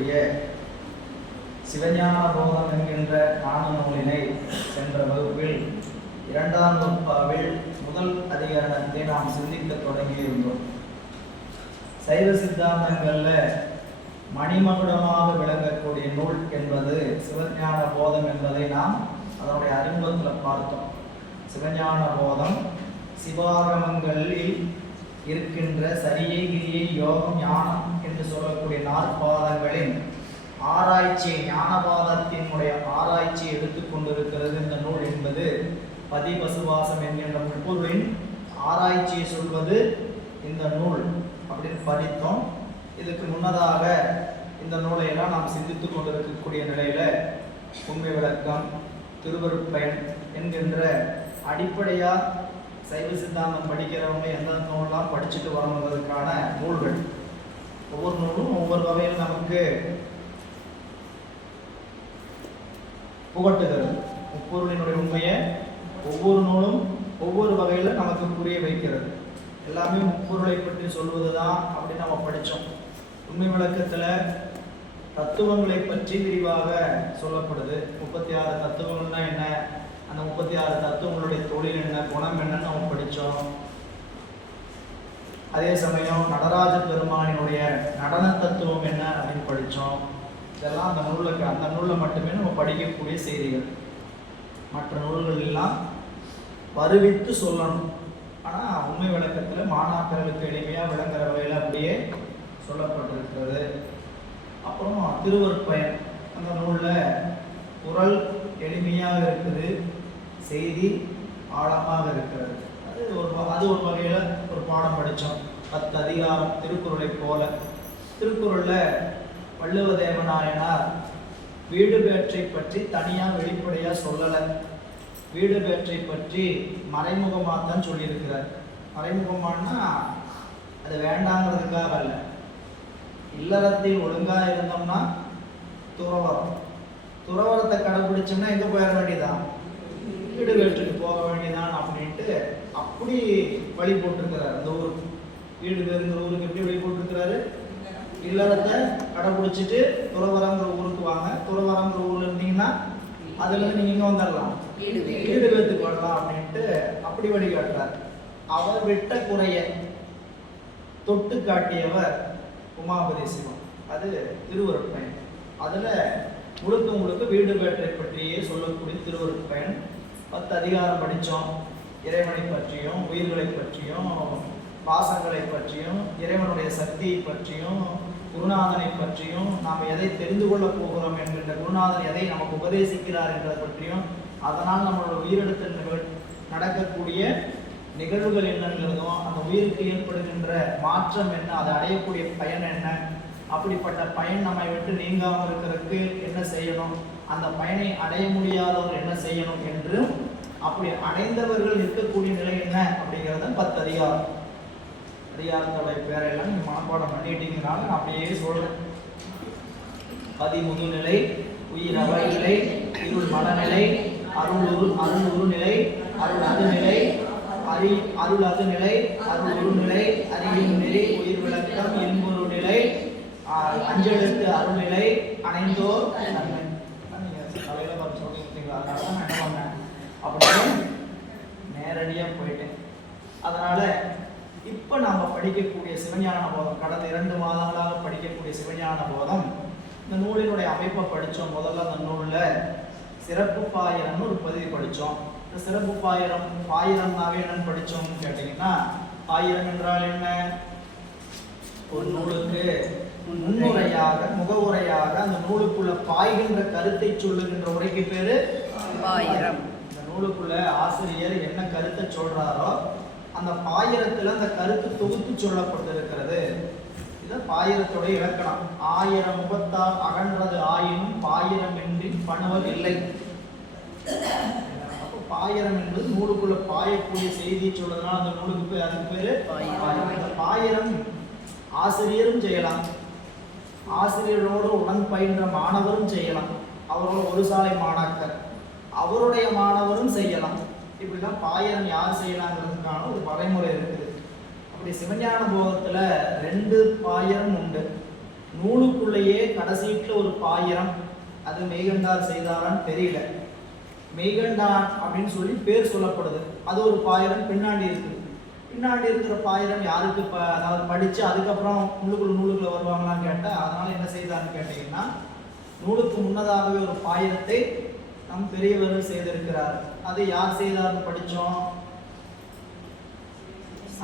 இருக்கக்கூடிய சிவஞான போதம் என்கின்ற ஞான நூலினை சென்ற வகுப்பில் 2ஆம் வகுப்பாவில் முதல் அதிகரணத்தை நாம் சிந்திக்க தொடங்கியிருந்தோம். சைவ சித்தாந்தங்கள்ல மணிமகுடமாக விளங்கக்கூடிய நூல் என்பது சிவஞான போதம் என்பதை நாம் அதனுடைய அறிமுகத்தில் பார்த்தோம். சிவஞான போதம் சிவாகமங்களில் இருக்கின்ற சரியை கிரியை யோகம் ஞானம் என்று சொல்லக்கூடிய 4 பாதங்களின் ஆராய்ச்சி, ஞானபாதத்தினுடைய ஆராய்ச்சி எடுத்துக்கொண்டிருக்கிறது இந்த நூல் என்பது. பதிபசுவாசம் என்கின்ற முற்பொருளின் ஆராய்ச்சியை சொல்வது இந்த நூல் அப்படின்னு படித்தோம். இதுக்கு முன்னதாக இந்த நூலையெல்லாம் நாம் சிந்தித்து கொண்டிருக்கக்கூடிய நிலையில உண்மை விளக்கம், திருவருட்பயன் என்கின்ற அடிப்படையா சைவ சித்தாந்தம் படிக்கிறவங்க எந்த நூல்லாம் படிச்சுட்டு வரணுங்கிறதுக்கான நூல்கள். ஒவ்வொரு நூலும் ஒவ்வொரு வகையில் நமக்கு புகட்டுகிறது. முப்பொருளினுடைய உண்மையை ஒவ்வொரு நூலும் ஒவ்வொரு வகையில் நமக்கு புரிய வைக்கிறது. எல்லாமே முப்பொருளை பற்றி சொல்வது தான் அப்படின்னு நம்ம படித்தோம். உண்மை விளக்கத்தில் தத்துவங்களை பற்றி விரிவாக சொல்லப்படுது. 36 தத்துவங்கள்னா என்ன, அந்த 36 தத்துவங்களுடைய தொழில் என்ன, குணம் என்னன்னு நம்ம படித்தோம். அதே சமயம் நடராஜ பெருமானினுடைய நடன தத்துவம் என்ன அப்படின்னு படித்தோம். இதெல்லாம் அந்த நூலில் மட்டுமே நம்ம படிக்கக்கூடிய செய்திகள். மற்ற நூல்கள் எல்லாம் வருவித்து சொல்லணும். ஆனால் உண்மை விளக்கத்தில் மாணாக்கர்களுக்கு எளிமையாக விளங்குற வகையில் அப்படியே சொல்லப்பட்டிருக்கிறது. அப்புறம் திருவருட்பயன், அந்த நூலில் குறள் எளிமையாக இருக்குது, செய்தி ஆழமாக இருக்கிறது. அது ஒரு வகையில் ஒரு பாடம் படித்தோம். 10 அதிகாரம் திருக்குறளை போல. திருக்குறளில் வள்ளுவதேவநாயனார் வீடு பேற்றை பற்றி தனியாக வெளிப்படையாக சொல்லலை. வீடு பேற்றை பற்றி மறைமுகமாக தான் சொல்லியிருக்கிறார். மறைமுகமானா அது வேண்டாங்கிறதுக்காக அல்ல. இல்லறத்தில் ஒழுங்காக இருந்தோம்னா துறவரத்தை கடைபிடிச்சோம்னா எங்கே போயிட வேண்டியதான், வீடு பேற்றுக்கு போக வேண்டியதான் அப்படின்ட்டு அப்படி வழி போட்டிருக்கிறார். அந்த ஊருக்கு வீடு பேருங்கிற ஊருக்கு எப்படி வழி போட்டிருக்கிறாரு? இல்லறத்தை கடைபிடிச்சிட்டு துறவரங்கிற ஊருக்கு வாங்க, துறவரங்கிற ஊர்ல இருந்தீங்கன்னா அதுலேருந்து நீங்கள் இங்கே வந்துடலாம், வீடு பேத்துக்கு வரலாம் அப்படின்ட்டு அப்படி வழிகாட்டுறார். அவர் விட்ட குறைய தொட்டு காட்டியவர் உமாபதி சிவம். அது திருவருட்பயன். அதில் முழுக்க வீடு பேற்றை பற்றியே சொல்லக்கூடிய திருவருட்பயன். 10 அதிகாரம் படித்தோம். இறைவனை பற்றியும், உயிர்களை பற்றியும், பாசங்களை பற்றியும், இறைவனுடைய சக்தியை பற்றியும், குருநாதனை பற்றியும், நாம் எதை தெரிந்து கொள்ள போகிறோம் என்கின்ற குருநாதன் எதை நமக்கு உபதேசிக்கிறார் என்பதை பற்றியும், அதனால் நம்மளோட உயிரிழத்தில் நடக்கக்கூடிய நிகழ்வுகள் என்னங்கிறதும், அந்த உயிருக்கு ஏற்படுகின்ற மாற்றம் என்ன, அதை அடையக்கூடிய பயன் என்ன, அப்படிப்பட்ட பயன் நம்மை விட்டு நீங்காமல் இருக்கிறதுக்கு என்ன செய்யணும், அந்த பயனை அடைய முடியாதவர்கள் என்ன செய்யணும் என்று, அப்படி அடைந்தவர்கள் இருக்கக்கூடிய நிலை என்ன அப்படிங்கிறத 10 அதிகாரம். அதிகாரத்தோட பேரெல்லாம் நீங்கள் மனப்பாடம் பண்ணிட்டீங்கனால நான் அப்படியே சொல்றேன். பதிமுதுநிலை, உயிர் அவநிலை, இருள் மனநிலை, அருள் உருநிலை, அருள் அதுநிலை, அருள் அதுநிலை, அருள் உருநிலை, அறிவின் நிலை, உயிர் விளக்கம், இன்புறு நிலை, அஞ்செழுத்து அருள்நிலை, அணைந்தோர் நன்மை. தலையில பார்த்து சொல்லிட்டீங்களா? அதனால தான் நான் என்ன பண்ணேன் அப்படின்னு நேரடியாக போயிட்டேன். அதனால இப்போ நாம் படிக்கக்கூடிய சிவஞான போதம், கடந்த 2 மாதங்களாக படிக்கக்கூடிய சிவஞான போதம், இந்த நூலினுடைய அமைப்பை படித்தோம். முதல்ல அந்த நூலில் சிறப்பு பாயிரம்னு ஒரு பகுதி படித்தோம். இந்த சிறப்பு பாயிரம்னாவே என்னன்னு படித்தோம்னு கேட்டிங்கன்னா, பாயிரம் என்றால் என்ன? ஒரு நூலுக்கு முன்னுரையாக, முகவுரையாக அந்த நூலுக்குள்ள பாய்கின்ற கருத்தை சொல்லுகின்ற உரைக்கு பேரு பாயிரம். இந்த நூலுக்குள்ள ஆசிரியர் என்ன கருத்தை சொல்றாரோ அந்த பாயிரத்தில் அந்த கருத்து தொகுத்து சொல்லப்பட்டிருக்கிறது. இது பாயிரத்துடைய இலக்கணம். 1000 முகத்தால் அகன்றது ஆயினும் பாயிரம் என்று பணுவல் இல்லை. அப்போ பாயிரம் என்பது நூலுக்குள்ள பாயக்கூடிய செய்தியை சொல்றதுனால அந்த நூலுக்கு அதுக்கு பேரு பாயிரம். அந்த பாயிரம் ஆசிரியரும் செய்யலாம், ஆசிரியரோடு உடன் பயின்ற மாணவரும் செய்யலாம். அவரோட ஒரு சாலை மாணாக்கர் அவருடைய மாணவரும் செய்யலாம். இப்படிதான் பாயிரம் யார் செய்யலாங்கிறதுக்கான ஒரு வரைமுறை இருக்குது. அப்படி சிவஞான போதத்தில் 2 பாயிரம் உண்டு. நூலுக்குள்ள நூலுக்குள்ளேயே கடைசீட்டில் ஒரு பாயிரம், அது மெய்கண்டார் செய்தாரான்னு தெரியல. மெய்கண்டான் அப்படின்னு சொல்லி பேர் சொல்லப்படுது. அது ஒரு பாயிரம் பின்னாடி இருக்கு. பின்னாடி இருக்கிற பாயிரம் யாருக்கு அதாவது படித்து அதுக்கப்புறம் நூலுக்குள்ள வருவாங்களான்னு கேட்டால், அதனால என்ன செய்தான்னு கேட்டீங்கன்னா, நூலுக்கு முன்னதாகவே ஒரு பாயிரத்தை நம் பெரியவர்கள் செய்திருக்கிறார். அதை யார் செய்தார்னு படித்தோம்.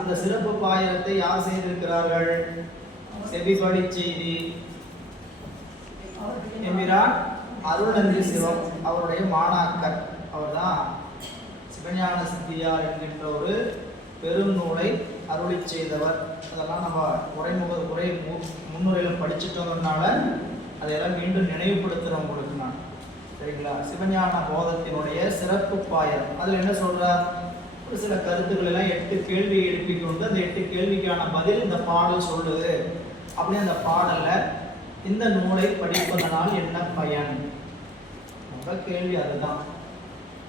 அந்த சிறப்பு பாயிரத்தை யார் செய்திருக்கிறார்கள்? செவிபடி செய்தி என்கிறார் அருள்நந்தி சிவம் அவருடைய மாணாக்கர். அவர்தான் சிவஞான சித்தியார் என்கின்ற ஒரு பெரும் நூலை அருளி செய்தவர். அதெல்லாம் நம்ம உரை முன்னுரையில் படிச்சுட்டோம்னால அதையெல்லாம் மீண்டும் நினைவுபடுத்துகிறேன் உங்களுக்கு நான். சரிங்களா? சிவஞான போதத்தினுடைய சிறப்பு பாயிரம். அதில் என்ன சொல்றார்? ஒரு சில கருத்துக்கள் எல்லாம் 8 கேள்வி எழுப்பிக்கொண்டு அந்த 8 கேள்விக்கான பதில் இந்த பாடல் சொல்லுது. அப்படி அந்த பாடல்ல இந்த நூலை படிப்பதனால் என்ன பயன்? முதல் கேள்வி அதுதான்.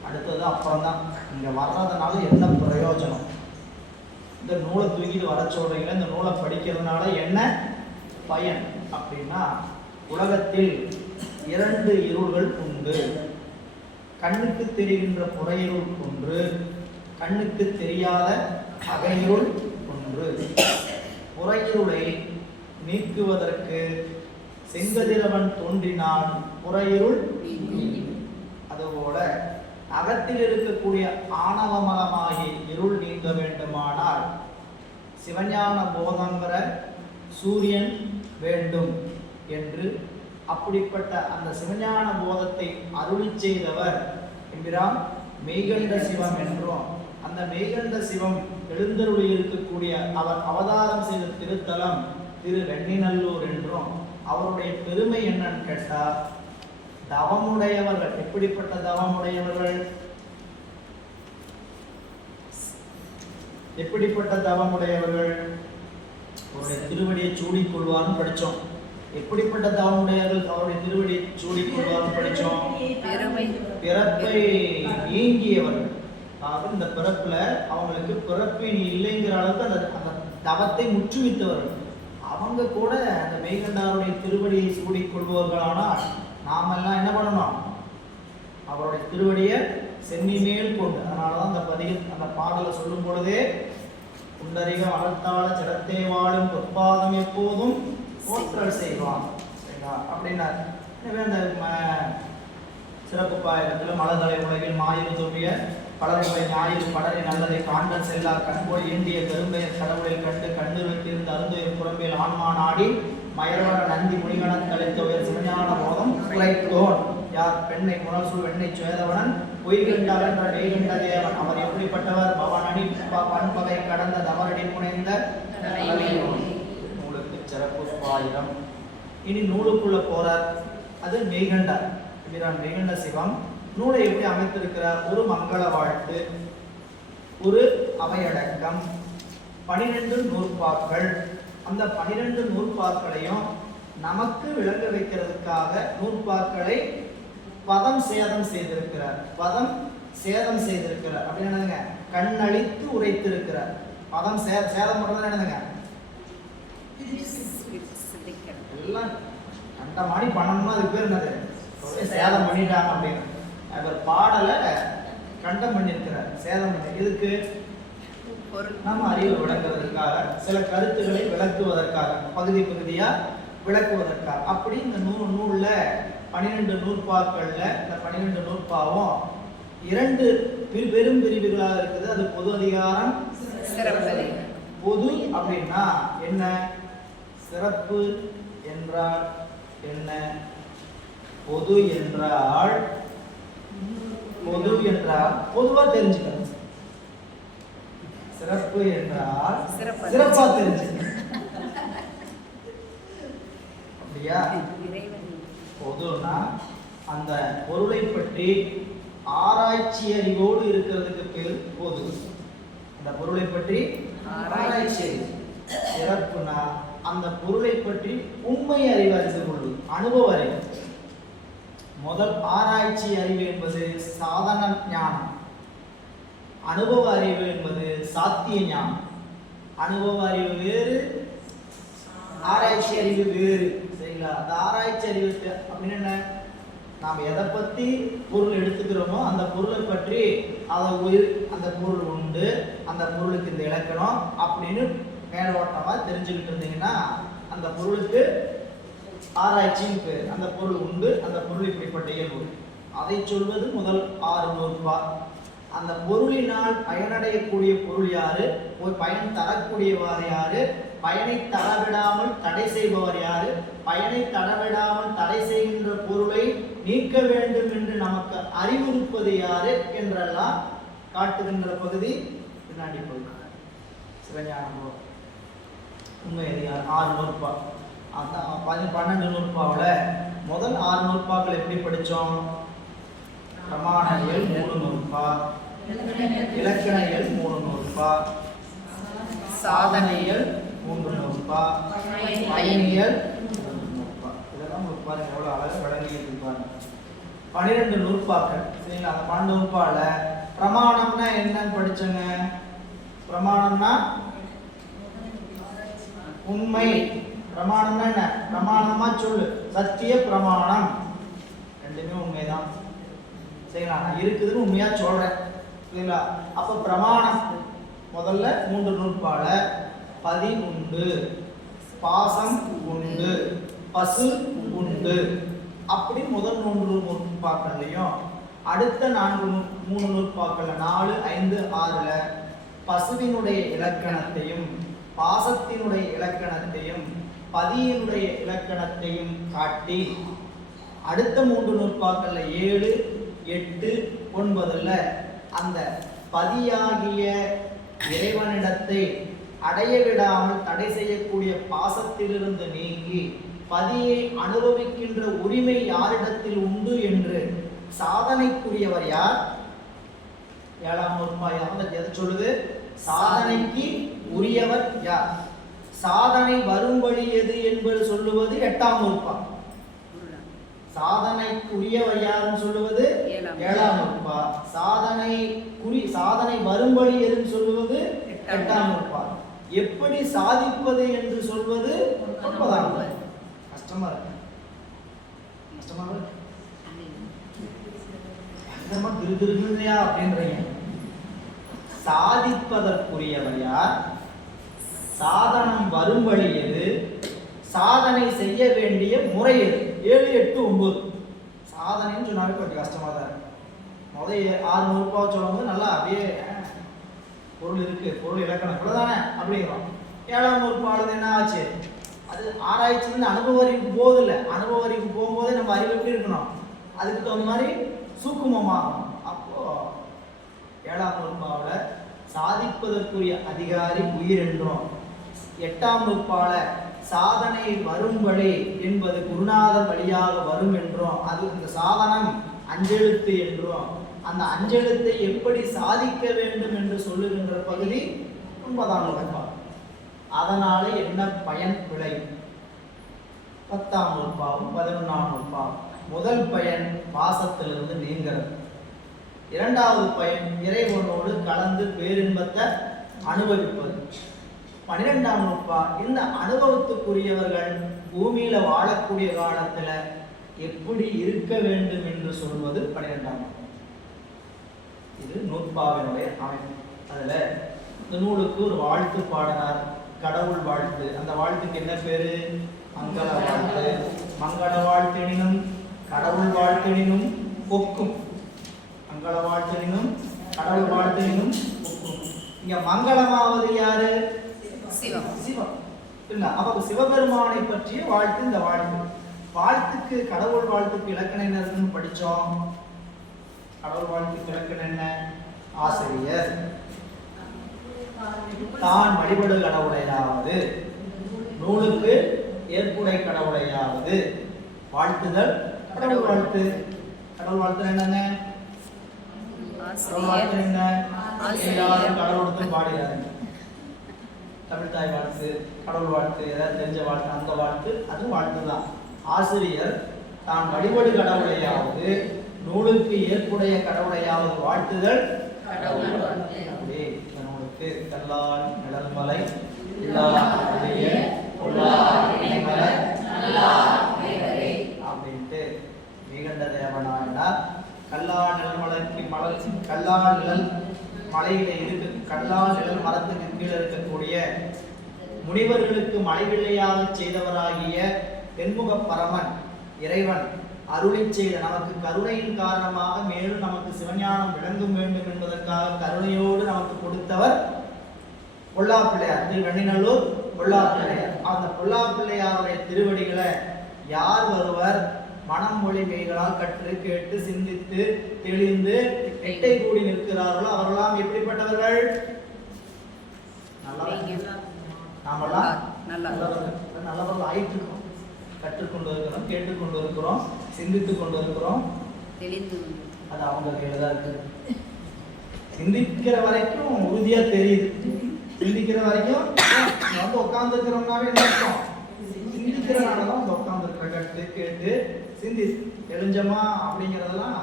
அடுத்தது அப்புறம் தான் இங்க வர்றதுனால என்ன பிரயோஜனம்? இந்த நூலை தூக்கிட்டு வர சொல்றீங்களா, இந்த நூலை படிக்கிறதுனால என்ன பயன் அப்படின்னா, உலகத்தில் 2 இருள்கள் உண்டு. கண்ணுக்கு தெரிகின்ற புறையிருள் ஒன்று, கண்ணுக்கு தெரியாத அகையிருள் ஒன்று. புறையிருளை நீக்குவதற்கு செங்கதிரவன் தோன்றினால் புறையிருள். அதுபோல அகத்தில் இருக்கக்கூடிய ஆணவமலமாகி இருள் நீங்க வேண்டுமானால் சிவஞான போதங்கிற சூரியன் வேண்டும் என்று அப்படிப்பட்ட அந்த சிவஞான போதத்தை அருளி செய்தவர் என்கிறார் மெய்கண்ட சிவம் என்றும், அந்த மெய்கண்ட சிவம் எழுந்தருளி இருக்கக்கூடிய அவர் அவதாரம் செய்த திருத்தலம் திரு வெண்ணிநல்லூர் என்றும், அவருடைய பெருமை என்னன்னு கேட்டா, தவமுடையவர்கள். எப்படிப்பட்ட தவமுடையவர்கள்? எப்படிப்பட்ட தவமுடையவர்கள்? அவருடைய திருவடியை சூடிக் கொள்வார்னு படிச்சோம். எப்படிப்பட்ட தவமுடையவர்கள் அவருடைய திருவடியை சூடிக் கொள்வார்னு படிச்சோம். பிறப்பை நீங்கியவர்கள். அதாவது இந்த பிறப்புல அவங்களுக்கு பிறப்பு இல்லைங்கிற அளவுக்கு அந்த தவத்தை முற்றுவித்தவர்கள். அவங்க கூட அந்த மெய்கண்டாருடைய திருவடியை சூடிக் கொள்வார்களானால் நாமெல்லாம் என்ன பண்ணணும்? அவருடைய திருவடியை சென்னி மேல் கொண்டு. அதனாலதான் அந்த பாடலை சொல்லும் பொழுதே, குண்டரிக வளர்த்தாள ஜடத்தை வாழும் பொற்பாதம் எப்போதும் போற்றல் செய்வான் அப்படின்னார். எனவே அந்த சிறப்பு பாயிரத்தில் மலர்தலை உலகில் மாயிரு தோன்றிய பலரை ஞாயிறு படரை நல்லதை காண்டல் செல்லா கண்போல் ஏண்டிய பெரும்பெயர் கடவுளில் கண்டு கண்ணுறுத்திருந்த அருந்துயர் புறம்பில் ஆன்மா நாடி மயர்வர நந்தி முனிகணன் தலைத்தொழில் சிவஞான போதம் குலைத்தோன். யார்? பெண்ணை புனர்சூழ் வெண்ணை சுவேதவனன் பொய்கண்டால் என்ற நெய்கண்ட தேவன். அவர் எப்படிப்பட்டவர்? பவனடி பண்பகை கடந்த தவறடி முனைந்த நூலுக்கு சிறப்பு பாயிரம். இனி நூலுக்குள்ள போறார். அது மெய்கண்டார். மெய்கண்ட சிவம் நூலை எப்படி அமைத்திருக்கிறார்? ஒரு மங்கள வாழ்த்து, ஒரு அவையடக்கம், 12 நூற்பாக்கள். அந்த 12 நூற்பாக்களையும் நமக்கு விளங்க வைக்கிறதுக்காக நூற்பாக்களை பதம் சேதம் செய்திருக்கிறார். பதம் சேதம் செய்திருக்கிறார் அப்படின்னு என்னதுங்க? கண்ணளித்து உரைத்திருக்கிறார். பதம் சேதம் பண்றது என்னதுங்க? எல்லாம் கண்டமாடி பண்ணணும்னா அதுக்கு பேர் என்னது? சேதம் பண்ணிட்டாங்க அப்படின்னு. அவர் பாடலை கண்டம் பண்ணியிருக்கிறார், சேதம் பண்ணி. இதுக்கு நம்ம அறிவு விளக்குவதற்காக, சில கருத்துக்களை விளக்குவதற்காக, பகுதி பகுதியா விளக்குவதற்காக. அப்படி இந்த நூல்ல 12 நூற்பாக்கள்ல இந்த 12 நூற்பாவும் 2 பெரும் பிரிவுகளாக இருக்குது. அது பொது அதிகாரம், பொது அப்படின்னா என்ன, சிறப்பு என்றால் என்ன, பொது என்றால் பொதுவா தெரிஞ்சுக்கணும், சிறப்பு என்றால் சிறப்பா தெரிஞ்சுக்கணும். அப்படியா? பொதுனா அந்த பொருளை பற்றி ஆராய்ச்சி அறிவோடு இருக்கிறதுக்கு பேர் பொது. அந்த பொருளை பற்றி ஆராய்ச்சி அறிவு. சிறப்புனா அந்த பொருளை பற்றி உண்மை அறிவு அறிந்து கொள்வது, அனுபவ அறிவு. முதல் ஆராய்ச்சி அறிவு என்பது சாதன ஞானம், அனுபவ அறிவு என்பது சாத்திய ஞானம். அனுபவ அறிவு வேறு, ஆராய்ச்சி அறிவு வேறு. சரிங்களா? சரிங்களா? அந்த ஆராய்ச்சி அறிவு அப்படின்னு என்ன? நாம் எதை பற்றி பொருள் எடுத்துக்கிறோமோ அந்த பொருளை பற்றி அதை அந்த பொருள் உண்டு, அந்த பொருளுக்கு இந்த இலக்கணம் அப்படின்னு மேலோட்டமாக தெரிஞ்சுக்கிட்டு இருந்தீங்கன்னா அந்த பொருளுக்கு ஆராய்ச்சின்னு பேர். அந்த பொருள் உண்டு, அந்த பொருள் இப்படிப்பட்ட இயல்பு, அதை சொல்வது முதல் 6 நூற்பா. அந்த பொருளினால் பயனடையக்கூடிய பொருள் யாரு, பயன் தரக்கூடியவர் யாரு, பயனை தரவிடாமல் தடை செய்பவர் யாரு, பயனை தரவிடாமல் தடை செய்கின்ற பொருளை நீக்க வேண்டும் என்று நமக்கு அறிவுறுப்பது யாரு என்றெல்லாம் காட்டுகின்ற பகுதி பின்னாடி பகுதி சிவஞானம் உண்மை அதிகாரம் 6 நூற்பா. அந்த 12 நூற்பாவில் முதல் 6 நூற்பாக்கள் எப்படி படித்தோம்? பிரமாணவியல் 3 நூற்பா, இலக்கணவியல் 3 நூற்பா, சாதனையியல் 3 நூற்பா, பயனியல் 3 நூற்பா. இதெல்லாம் உங்களுக்கு பாருங்க எவ்வளோ அழகாக விளங்கிட்டு இருப்பாங்க. 12 நூற்பாக்கள் சரிங்களா? அந்த 12 நூற்பாவில் பிரமாணம்னா என்னன்னு படிச்சோங்க. பிரமாணம்னா உண்மை. பிரமாணம்னா என்ன? பிரமாணமா சொல்லு, சத்திய பிரமாணம் ரெண்டுமே உண்மைதான் சரிங்களா? நான் இருக்குதுன்னு உண்மையா சொல்றேன் சரிங்களா? அப்ப பிரமாணம் முதல்ல 3 நூற்பால பதி உண்டு, பாசம் உண்டு, பசு உண்டு அப்படி முதல் 3 நூற்பாக்கள்லையும் அடுத்த 3 நூற்பாக்கள்ல 4, 5, 6ல பசுவினுடைய இலக்கணத்தையும் பாசத்தினுடைய இலக்கணத்தையும் பதியினுடைய இலக்கணத்தையும் காட்டி அடுத்த 3 நூற்பாக்கள்ல 7, 8, 9ல அந்த பதியாகிய இறைவனிடத்தை அடைய விடாமல் தடை செய்யக்கூடிய பாசத்திலிருந்து நீங்கி பதியை அனுபவிக்கின்ற உரிமை யாரிடத்தில் உண்டு என்று சாதனைக்குரியவர் யார்? 7ஆம் நூற்பாயாக எதை சொல்லுது? சாதனைக்கு உரியவர் யார்? சாதனை வரும் வழி எது என்பது சொல்லுவது 8ஆம் நூற்பா. சாதனைக்குரியவர் யாருன்னு சொல்லுவது 7ஆம் நூற்பா. சாதனை வரும் வழி எதுன்னு சொல்லுவது 8ஆம் நூற்பா. எப்படி சாதிப்பது என்று சொல்வது 9ஆம் நூற்பா. கஷ்டமா இருக்கு, கஷ்டமா இருக்கு. திருதிருமையா அப்படின்றீங்க. சாதிப்பதற்குரியவர் யார்? சாதனம் வரும் வழி எது? சாதனை செய்ய வேண்டிய முறை எது? 7, 8, 9 சாதனைன்னு சொன்னாலே கொஞ்சம் கஷ்டமா தான் இருக்கு. முதல் 6 நூற்பா சொல்லும்போது நல்லா அப்படியே பொருள் இருக்கு, பொருள் இலக்கணம் இவ்வளவுதானே அப்படிங்கிறோம். 7ஆம் நூற்பாடு என்ன ஆச்சு? அது ஆராய்ச்சியிலிருந்து அனுபவ அறிவுக்கு போதில்லை. அனுபவ அறிவுக்கு போகும்போதே நம்ம அறிவு எப்படி இருக்கணும்? அதுக்கு தகுந்த மாதிரி சூக்குமமாகும். அப்போ 7ஆம் நூற்பாவில் சாதிப்பதற்குரிய அதிகாரி உயிர் என்றும் 8ஆம் நூற்பால சாதனை வரும்படி என்பது குருநாதர் வழியாக வரும் என்றும் அது இந்த சாதனம் அஞ்செழுத்து என்றும் அந்த அஞ்செழுத்தை எப்படி சாதிக்க வேண்டும் என்று சொல்லுகின்ற பகுதி 9ஆம் நூற்பா. அதனால என்ன பயன் விளையும்? 10ஆம் நூற்பாவும் 11ஆம் நூற்பாவும். முதல் பயன் பாசத்திலிருந்து நீங்கிறது. 2வது பயன் இறைவனோடு கலந்து பேரின்பத்தை அனுபவிப்பது. 12ஆம் நூற்பா இந்த அனுபவத்துக்குரியவர்கள் பூமியில வாழக்கூடிய காலத்துல எப்படி இருக்க வேண்டும் என்று சொல்வது 12ஆம் நூற்பா. இது நூற்பாவினுடைய அமைப்பு. அதுல இந்த நூலுக்கு ஒரு வாழ்த்து பாடினார், கடவுள் வாழ்த்து. அந்த வாழ்த்துக்கு என்ன பேரு? மங்கள வாழ்த்து. மங்கள வாழ்த்தெனினும் கடவுள் வாழ்த்தெனினும் ஒக்கும். மங்கள வாழ்த்தெனினும் கடவுள் வாழ்த்தெனினும் ஒக்கும். இங்க மங்களமாவது யாரு? சிவம். சிவம் இல்ல. அப்ப சிவபெருமானை பற்றிய வாழ்த்து இந்த வாழ்த்து. வாழ்த்துக்கு கடவுள் வாழ்த்துக்கு இலக்கணம் என்ன இருக்குன்னு படிச்சோம். கடவுள் வாழ்த்துக்கு இலக்கணம் என்ன? ஆசிரியர் தான் வழிபடு கடவுளையாவது நூலுக்கு ஏற்புடை கடவுளையாவது வாழ்த்துதல் கடவுள் வாழ்த்து. கடவுள் வாழ்த்து என்னங்க? கடவுள் வாழ்த்து என்ன? எல்லாரும் கடவுளுக்கு பாடுகிறாங்க. தமிழ் தாய் வாழ்த்து, கடவுள் வாழ்த்து, ஏதாவது தெரிஞ்ச வாழ்த்து, அந்த வாழ்த்து அது வாழ்த்து தான். ஆசிரியர் தான் வழிபடு கடவுளையாவது நூலுக்கு ஏற்புடைய கடவுளையாவது வாழ்த்துதல் கடவுள் வாழ்த்து. நூலுக்கு கல்லால் நிழல்மலை இல்லா கல்லால் நிழல் மலையில இருக்கு, கல்லால் நிழல் மரத்துக்கு கீழே இருக்கக்கூடிய முனிவர்களுக்கு மலைவில்லையாக செய்தவராகிய தென்முக பரமன் இறைவன் அருளை செய்த நமக்கு கருணையின் காரணமாக மேலும் நமக்கு சிவஞானம் விளங்கும் வேண்டும் என்பதற்காக கருணையோடு நமக்கு கொடுத்தவர் பொல்லாப்பிள்ளையார், திரு வெண்ணிநல்லூர் பொல்லாப்பிள்ளையார். அந்த பொல்லாப்பிள்ளையாருடைய திருவடிகளை யார் வருவர் மனம் மொழி மெய்களால் கற்று கேட்டு சிந்தித்து தெளிந்து எட்டை கூடி நிற்கிறார்களோ அவர்களாம் எப்படிப்பட்டவர்கள்? நாமெல்லாம் நல்லவர்கள் ஆயிட்டு இருக்கோம், கற்றுக்கொண்டு இருக்கிறோம், கேட்டுக்கொண்டு இருக்கிறோம், சிந்தித்து கொண்டு இருக்கிறோம். அது அவங்க கையில தான் இருக்கு. சிந்திக்கிற வரைக்கும் உறுதியா தெரியுது, சிந்திக்கிற வரைக்கும் வந்து உட்கார்ந்து இருக்கிறோம்னாவே நினைச்சோம், சிந்திக்கிறனாலதான் வந்து உட்கார்ந்து இருக்கிற கட்டு கேட்டு சிந்தி தெளிஞ்சமா அப்படிங்கிறதெல்லாம்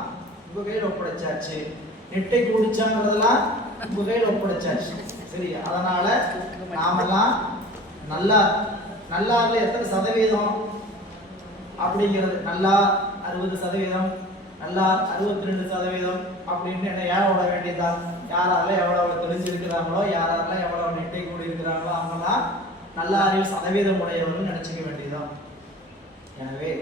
உங்க கையில ஒப்படைச்சாச்சு. நெட்டை குடிச்சாங்கிறதெல்லாம் உங்க கையில ஒப்படைச்சாச்சு. சரி, அதனால நாமெல்லாம் நல்லார்ல எத்தனை சதவீதம் அப்படிங்கிறது, நல்லா 60%, நல்லா 62% அப்படின்னு என்ன ஏழை விட வேண்டியதுதான். யாரால எவ்வளவு தெரிஞ்சிருக்கிறாங்களோ, யாரால எவ்வளவு நெட்டை கூடி இருக்கிறாங்களோ அவங்களாம் நல்லாரில் சதவீதம் உடையவர்கள் நினைச்சுக்க வேண்டியதுதான். எனவே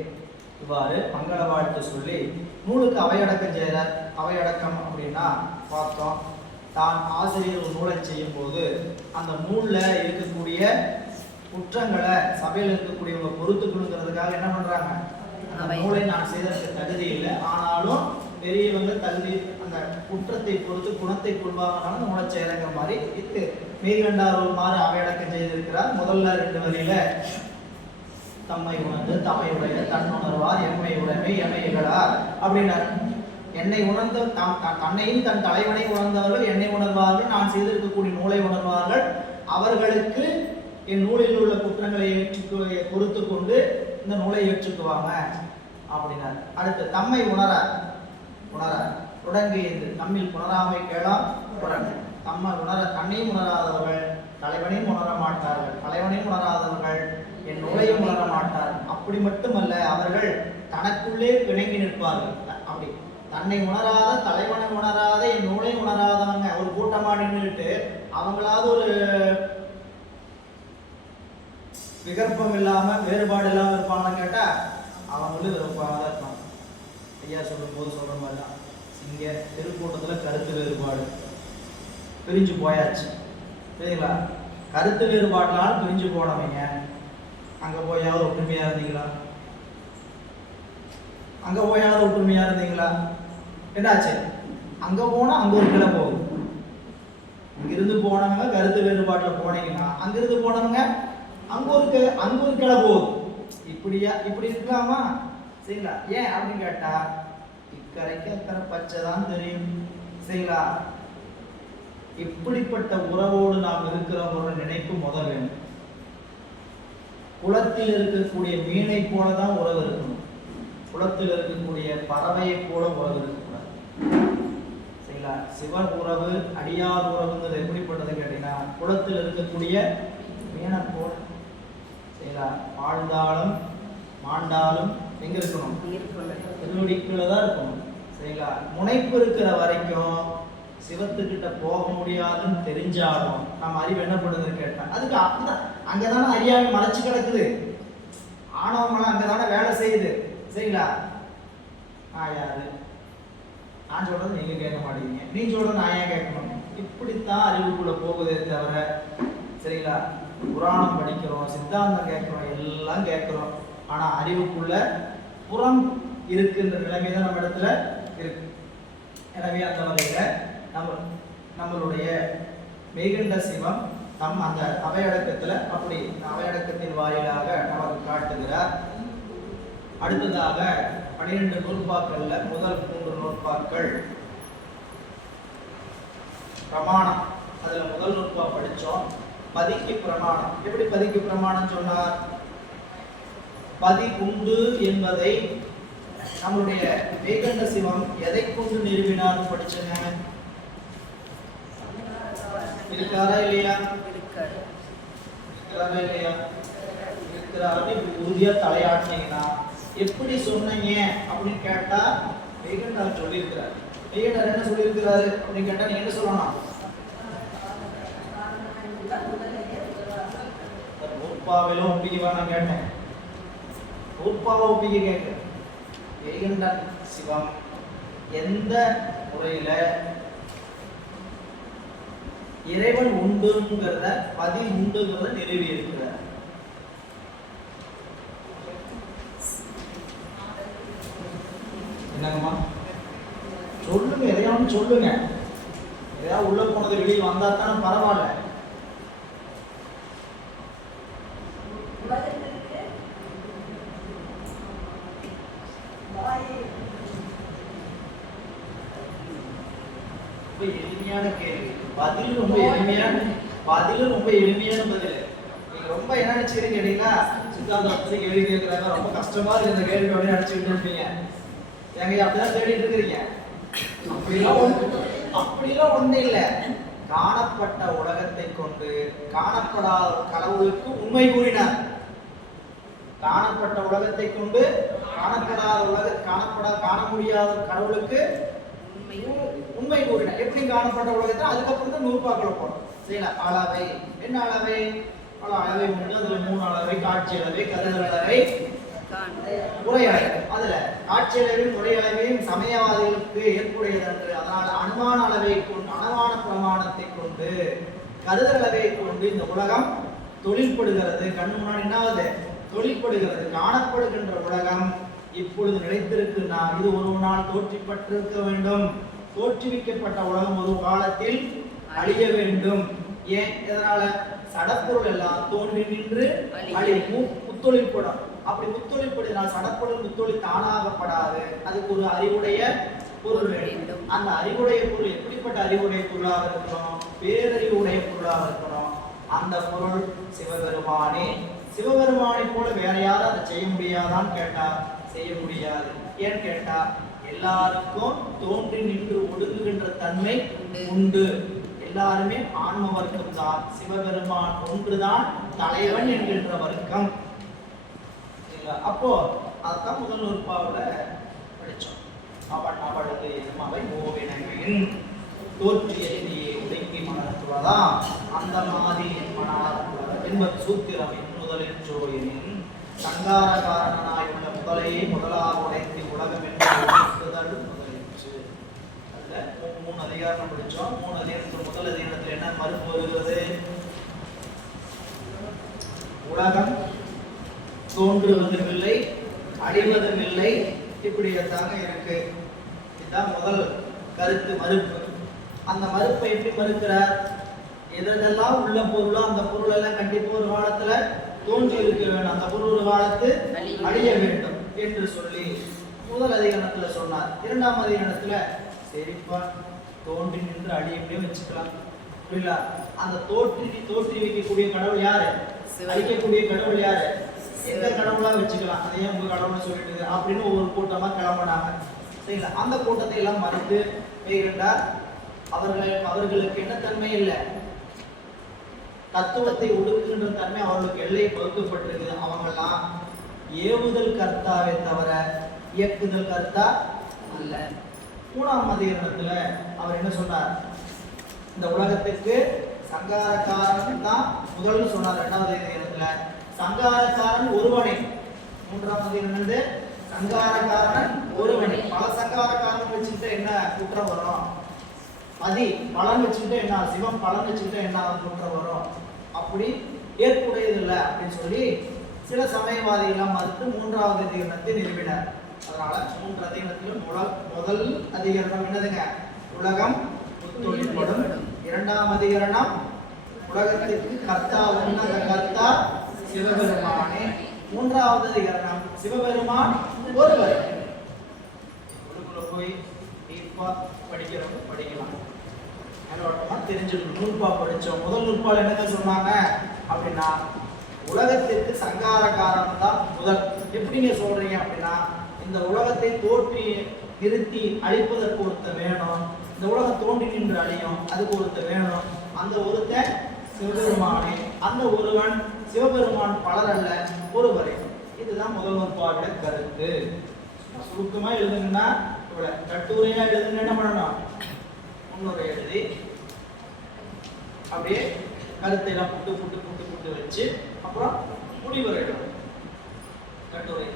இவ்வாறு மங்கள வாழ்த்து சொல்லி நூலுக்கு அவையடக்கம் செய்கிறார். அவையடக்கம் அப்படின்னா பார்த்தோம், தான் ஆசிரியர் ஒரு நூலை செய்யும் போது அந்த நூல்ல இருக்கக்கூடிய குற்றங்களை சபையில் இருக்கக்கூடியவங்க பொறுத்து கொடுக்கறதுக்காக என்ன பண்றாங்க, அந்த நூலை நான் செய்ததற்கு தகுதி இல்லை, ஆனாலும் பெரியவங்க தகுதி அந்த குற்றத்தை பொறுத்து குணத்தை கொள்வாங்கனால நூலை செய்யறங்கிற மாதிரி இது மெய்கண்டார் ஒரு மாதிரி அவையடக்கம் செய்திருக்கிறார். முதல்ல 2 வரியில தம்மை உணர்ந்து தம்மை உடைய தன் உணர்வார் எம்மை உடைமை எம்மை இகழார் அப்படின்னார். என்னை உணர்ந்த தன்னையும் தன் தலைவனை உணர்ந்தவர்கள் என்னை உணர்வார்கள், நான் செய்திருக்கக்கூடிய நூலை உணர்வார்கள், அவர்களுக்கு என் நூலில் உள்ள குற்றங்களை பொறுத்து கொண்டு இந்த நூலை ஏற்றுக்குவாங்க அப்படின்னார். அடுத்து தம்மை உணர தொடங்கியது நம்மில் புணராமை கேளாம் தொடங்கு. தம்மை உணர தன்னையும் உணராதவர்கள் தலைவனையும் உணர மாட்டார்கள், தலைவனையும் உணராதவர்கள் என் நூலையும் உணர மாட்டார்கள். அப்படி மட்டுமல்ல, அவர்கள் தனக்குள்ளே பிணங்கி நிற்பார்கள். அப்படி தன்னை உணராத தலைவனை உணராத என் நூலை உணராதவங்க ஒரு கூட்டமா நின்றுட்டு அவங்களாவது ஒரு விகற்பம் இல்லாம வேறுபாடு இல்லாம இருப்பாங்கன்னு கேட்டா அவங்களும் விருப்பமாக தான் இருப்பாங்க. ஐயா சொல்லும் போது சொல்ற மாதிரி தான், இங்க திருக்கூட்டத்துல கருத்து வேறுபாடு பிரிஞ்சு போயாச்சு, சரிங்களா? கருத்து வேறுபாட்டினால் பிரிஞ்சு போனவங்க அங்க போயாவது ஒற்றுமையா இருந்தீங்களா? அங்க போயாவது ஒற்றுமையா இருந்தீங்களா? என்னாச்சு? அங்க போனா அங்க ஒரு கிளை போகுது. இங்கிருந்து போனவங்க கருத்து வேறுபாட்டில் போனீங்கன்னா அங்கிருந்து போனவங்க அங்க ஒரு கிளை போகுது. இப்படி இருக்கலாமா? சரிங்களா? ஏன் அப்படின்னு கேட்டா இக்கரைக்கு அக்கறை பச்சை தான் தெரியும், சரிங்களா? இப்படிப்பட்ட உறவோடு நாம் இருக்கிறவங்களோட நினைப்பு முதல் வேணும். குளத்தில் இருக்கக்கூடிய மீனை போலதான் உறவு இருக்கணும், குளத்தில் இருக்கக்கூடிய பறவையை போல உறவு இருக்கக்கூடாது, சரிங்களா? சிவன் உறவு அடியார் உறவுங்கிறது எப்படிப்பட்டது கேட்டீங்கன்னா குளத்தில் இருக்கக்கூடிய மீனை போல, சரிங்களா? வாழ்ந்தாலும் மாண்டாலும் எங்க இருக்கணும்? திருவடிக்குள்ள தான் இருக்கணும், சரிங்களா? முனைப்பு இருக்கிற வரைக்கும் சிவத்துக்கிட்ட போக முடியாதுன்னு தெரிஞ்சாலும் நம்ம அறிவு என்ன பண்ணுதுன்னு கேட்டா அதுக்கு அங்கதானே அறியாமை மறைச்சு கிடக்குது, ஆணவங்களும் அங்கதானே வேலை செய்யுது, சரிங்களா? யாரு நான் சொல்றது நீங்க கேட்க மாட்டீங்க, நீ சொல்றது நான் ஏன் கேட்கணும்? இப்படித்தான் அறிவுக்குள்ள போகுதே தவிர, சரிங்களா? புராணம் படிக்கிறோம், சித்தாந்தம் கேட்கிறோம், எல்லாம் கேட்கிறோம், ஆனா அறிவுக்குள்ள புறம் இருக்குன்ற நிலைமை தான் நம்ம இடத்துல இருக்கு. எனவே அந்த வகையில நம்மளுடைய மெய்கண்ட சிவம் அந்த அவையடக்கத்துல அப்படி அவையடக்கத்தின் வாயிலாக நமக்கு காட்டுகிறார். அடுத்ததாக 12 நூற்பாக்கள்ல முதல் 3 நூற்பாக்கள் பிரமாணம். அதுல முதல் நூற்பா படிச்சோம், பதிக்கு பிரமாணம். எப்படி பதிக்கு பிரமாணம் சொன்னார்? பதி உண்டு என்பதை நம்மளுடைய மெய்கண்ட சிவம் எதை கொண்டு நிறுவினார் படிச்சங்க? இருக்காரா இல்லையா? இருக்கிறாரா இல்லையா? இருக்கிறாரு. உறுதியா தலையாட்டினீங்கன்னா எப்படி சொன்னீங்க அப்படின்னு கேட்டா மெய்கண்டார் சொல்லியிருக்கிறார். மெய்கண்டார் என்ன சொல்லியிருக்கிறாரு அப்படின்னு கேட்டா நீ என்ன சொல்லணும்? நூற்பாவிலும் ஒப்பிக்கவா நான் கேட்டேன், நூற்பாவை ஒப்பிக்க கேட்கிறேன். மெய்கண்டார் சிவம் எந்த முறையில இறைவன் உண்டுங்கிறத பதி உண்டுங்கிறத நிறுவி இருக்கிறார். என்னங்கம்மா சொல்லுங்க, எதையாவது சொல்லுங்க. எதையாவது உள்ள போனது வெளியே வந்தா தானே பரவாயில்ல. எளிமையான கேள்வி, பதில் ரொம்ப எளிமையான பதில். நீங்க ரொம்ப என்ன நினைச்சீங்கன்னு கேட்டீங்கன்னா, சித்தாந்தத்தை கேள்வி கேட்கிறாங்க ரொம்ப கஷ்டமா இருக்கு இந்த கேள்வி அப்படின்னு நினைச்சுக்கிட்டு இருப்பீங்க. எங்க அப்படிதான் தேடிட்டு இருக்கிறீங்க. அப்படிலாம் ஒண்ணு இல்ல. காணப்பட்ட உலகத்தை கொண்டு காணப்படாத கடவுளுக்கு உண்மை கூறினார். காணப்பட்ட உலகத்தை கொண்டு காண முடியாத கடவுளுக்கு உண்மை கூறினார். எப்படி காணப்பட்ட உலகத்தை அதுக்கப்புறம் தான் நூற்பாக்களை போறோம். சரிங்களா? அளவை என்ன அளவை? பல அளவை உண்டு. அதுல 3 அளவை: காட்சி அளவை, கருதல் அளவை, உரை அளவை. அதுல காட்சி அளவையும் உரை அளவையும் சமயவாதிகளுக்கு ஏற்புடையது என்று, அதனால் அனுமான அளவை கொண்டு, அனுமான பிரமாணத்தை கொண்டு, கருதல் அளவை கொண்டு இந்த உலகம் தொழில்படுகிறது. கண் முன்னாடி என்னாவது தொழில்படுகிறது. காணப்படுகின்ற உலகம் இப்பொழுது நிலைத்திருக்குன்னா இது ஒரு நாள் தோற்றிப்பட்டிருக்க வேண்டும். தோற்றுவிக்கப்பட்ட உலகம் ஒரு காலத்தில் அழிய வேண்டும். ஏன்? எதனால? சடப்பொருள் எல்லாம் தோன்றி நின்று அழிவும் முத்தொழில்படும். அப்படி முத்தொழில்படினால் சடப்பொருள் முத்தொழில் தானாகப்படாது. அதுக்கு ஒரு அறிவுடைய பொருள் வேண்டும். அந்த அறிவுடைய பொருள் எப்படிப்பட்ட அறிவுடைய பொருளாக இருக்கணும்? பேரறிவுடைய பொருளாக இருக்கணும். அந்த பொருள் சிவபெருமானே. சிவபெருமானை போல வேற யாரும் அதை செய்ய முடியாதான்னு கேட்டா செய்ய முடியாது. ஏன்னு கேட்டா எல்லாருக்கும் தோன்றி நின்று ஒடுங்குகின்ற தன்மை உண்டு. எல்லாருமே ஆன்ம வர்க்கம் தான். சிவபெருமான் ஒன்றுதான் தலைவன் என்கின்ற வர்க்கம். அப்போ அதுதான் முதல் நூற்பாவுல படிச்சோம். அவன் அவளது அவை ஓவினையின் தோற்றிய ஒடுங்கி மணத்துவதான் அந்த மாதிரி என்பது சூத்திரம் முதலில் சோழனின் சங்கார காரணனாயுள்ள முதலையை முதலாக உடைத்து உலகம் என்று முதலிற்று. அதுல 3 அதிகாரம் படிச்சோம். 3 அதிகாரத்தில் முதல் அதிகாரத்தில் என்ன மறுப்பு வருகிறது? உலகம் தோன்றுவதும் இல்லை, அழிவதும் இல்லை, இப்படியத்தாக இருக்கு. இதுதான் முதல் கருத்து, மறுப்பு. அந்த மறுப்பை எப்படி மறுக்கிறார்? எதெல்லாம் உள்ள பொருளோ அந்த பொருள் எல்லாம் கண்டிப்பா ஒரு காலத்துல தோன்றி இருக்க வேண்டும், அந்த பொருள் ஒரு காலத்து அழிய வேண்டும் என்று சொல்லி முதல் அதிகாரத்துல சொன்னார். 2ஆம் அதிகாரத்துல சரிப்பா தோன்றி நின்று அழியப்படியும் வச்சுக்கலாம். புரியல? அந்த தோற்றி வைக்கக்கூடிய கடவுள் யாரு? அழிக்கக்கூடிய கடவுள் யாரு? எந்த கடவுளா வச்சுக்கலாம், அதையே உங்க கடவுள்னு சொல்லிட்டு அப்படின்னு ஒவ்வொரு கூட்டமா கிளம்பினாங்க. சரிங்களா? அந்த கூட்டத்தை எல்லாம் மறுத்து மெய்கண்டார் அவர்களுக்கு என்ன தன்மை இல்லை, தத்துவத்தை ஒடுக்குகின்ற தன்மை அவர்களுக்கு எல்லை பகுக்கப்பட்டிருக்குது. அவங்கெல்லாம் ஏவுதல் கர்த்தாவை தவிர இயக்குதல் கர்த்தா அல்ல. 3ஆம் அதிகாரத்துல அவர் என்ன சொன்னார்? இந்த உலகத்துக்கு சங்காரக்காரன் தான் முதல்ல சொன்னார். 2ஆவது அதிகாரத்துல சங்காரக்காரன் ஒருவனே. 3ஆம் அதிகாரம் சங்காரக்காரன் ஒருவனே. பல சங்காரக்காரன் வச்சுக்கிட்டு என்ன குற்றம் வரும்? பதி பலன் வச்சுக்கிட்டு என்ன, சிவம் பலன் வச்சுக்கிட்டு என்ன குற்றம் வரும்? அப்படி ஏற்புடையது இல்லை அப்படின்னு சொல்லி சில சமயவாதிகளாம் மறுத்து 3ஆவது அதிகாரத்தை நிறுவினார். அதனால 3 அதிகாரத்திலும் முதல் அதிகாரம் என்னதுங்க? உலகம் தொழில்படும். 2ஆம் அதிகாரம் உலகத்திற்கு கர்த்தா உன்னத கர்த்தா சிவபெருமானே. 3ஆவது அதிகாரம் சிவபெருமான் ஒருவர். உள்ளுக்குள்ள போய் டீப்பா படிக்கிறவங்க படிக்கலாம். தெரிஞ்சிருக்கும். நூற்பா படிச்சோம். முதல் நூற்பால் என்னங்க சொன்னாங்க அப்படின்னா உலகத்திற்கு சங்காரகாரம் தான் முதல். எப்படிங்க சொல்றீங்க அப்படின்னா இந்த உலகத்தை தோற்றி நிறுத்தி அழிப்பதற்கு ஒருத்தர் வேணும், இந்த உலகம் தோன்றி நின்று அழியும் அதுக்கு ஒருத்தர் வேணும். அந்த ஒருத்தன் சிவபெருமானே. அந்த ஒருவன் சிவபெருமான் பலர் அல்ல, ஒருவரே. இதுதான் முதல் நூற்பாவிட கருத்து. சுருக்கமா எழுதுங்கன்னா இவ்வளவு. கட்டுரையா எழுதுன்னு என்ன பண்ணணும்? முன்னுரை எழுதி அப்படியே கருத்தை எல்லாம் புட்டு புட்டு புட்டு புட்டு வச்சு அப்புறம் முடிவுரை எழுதணும். கட்டுரை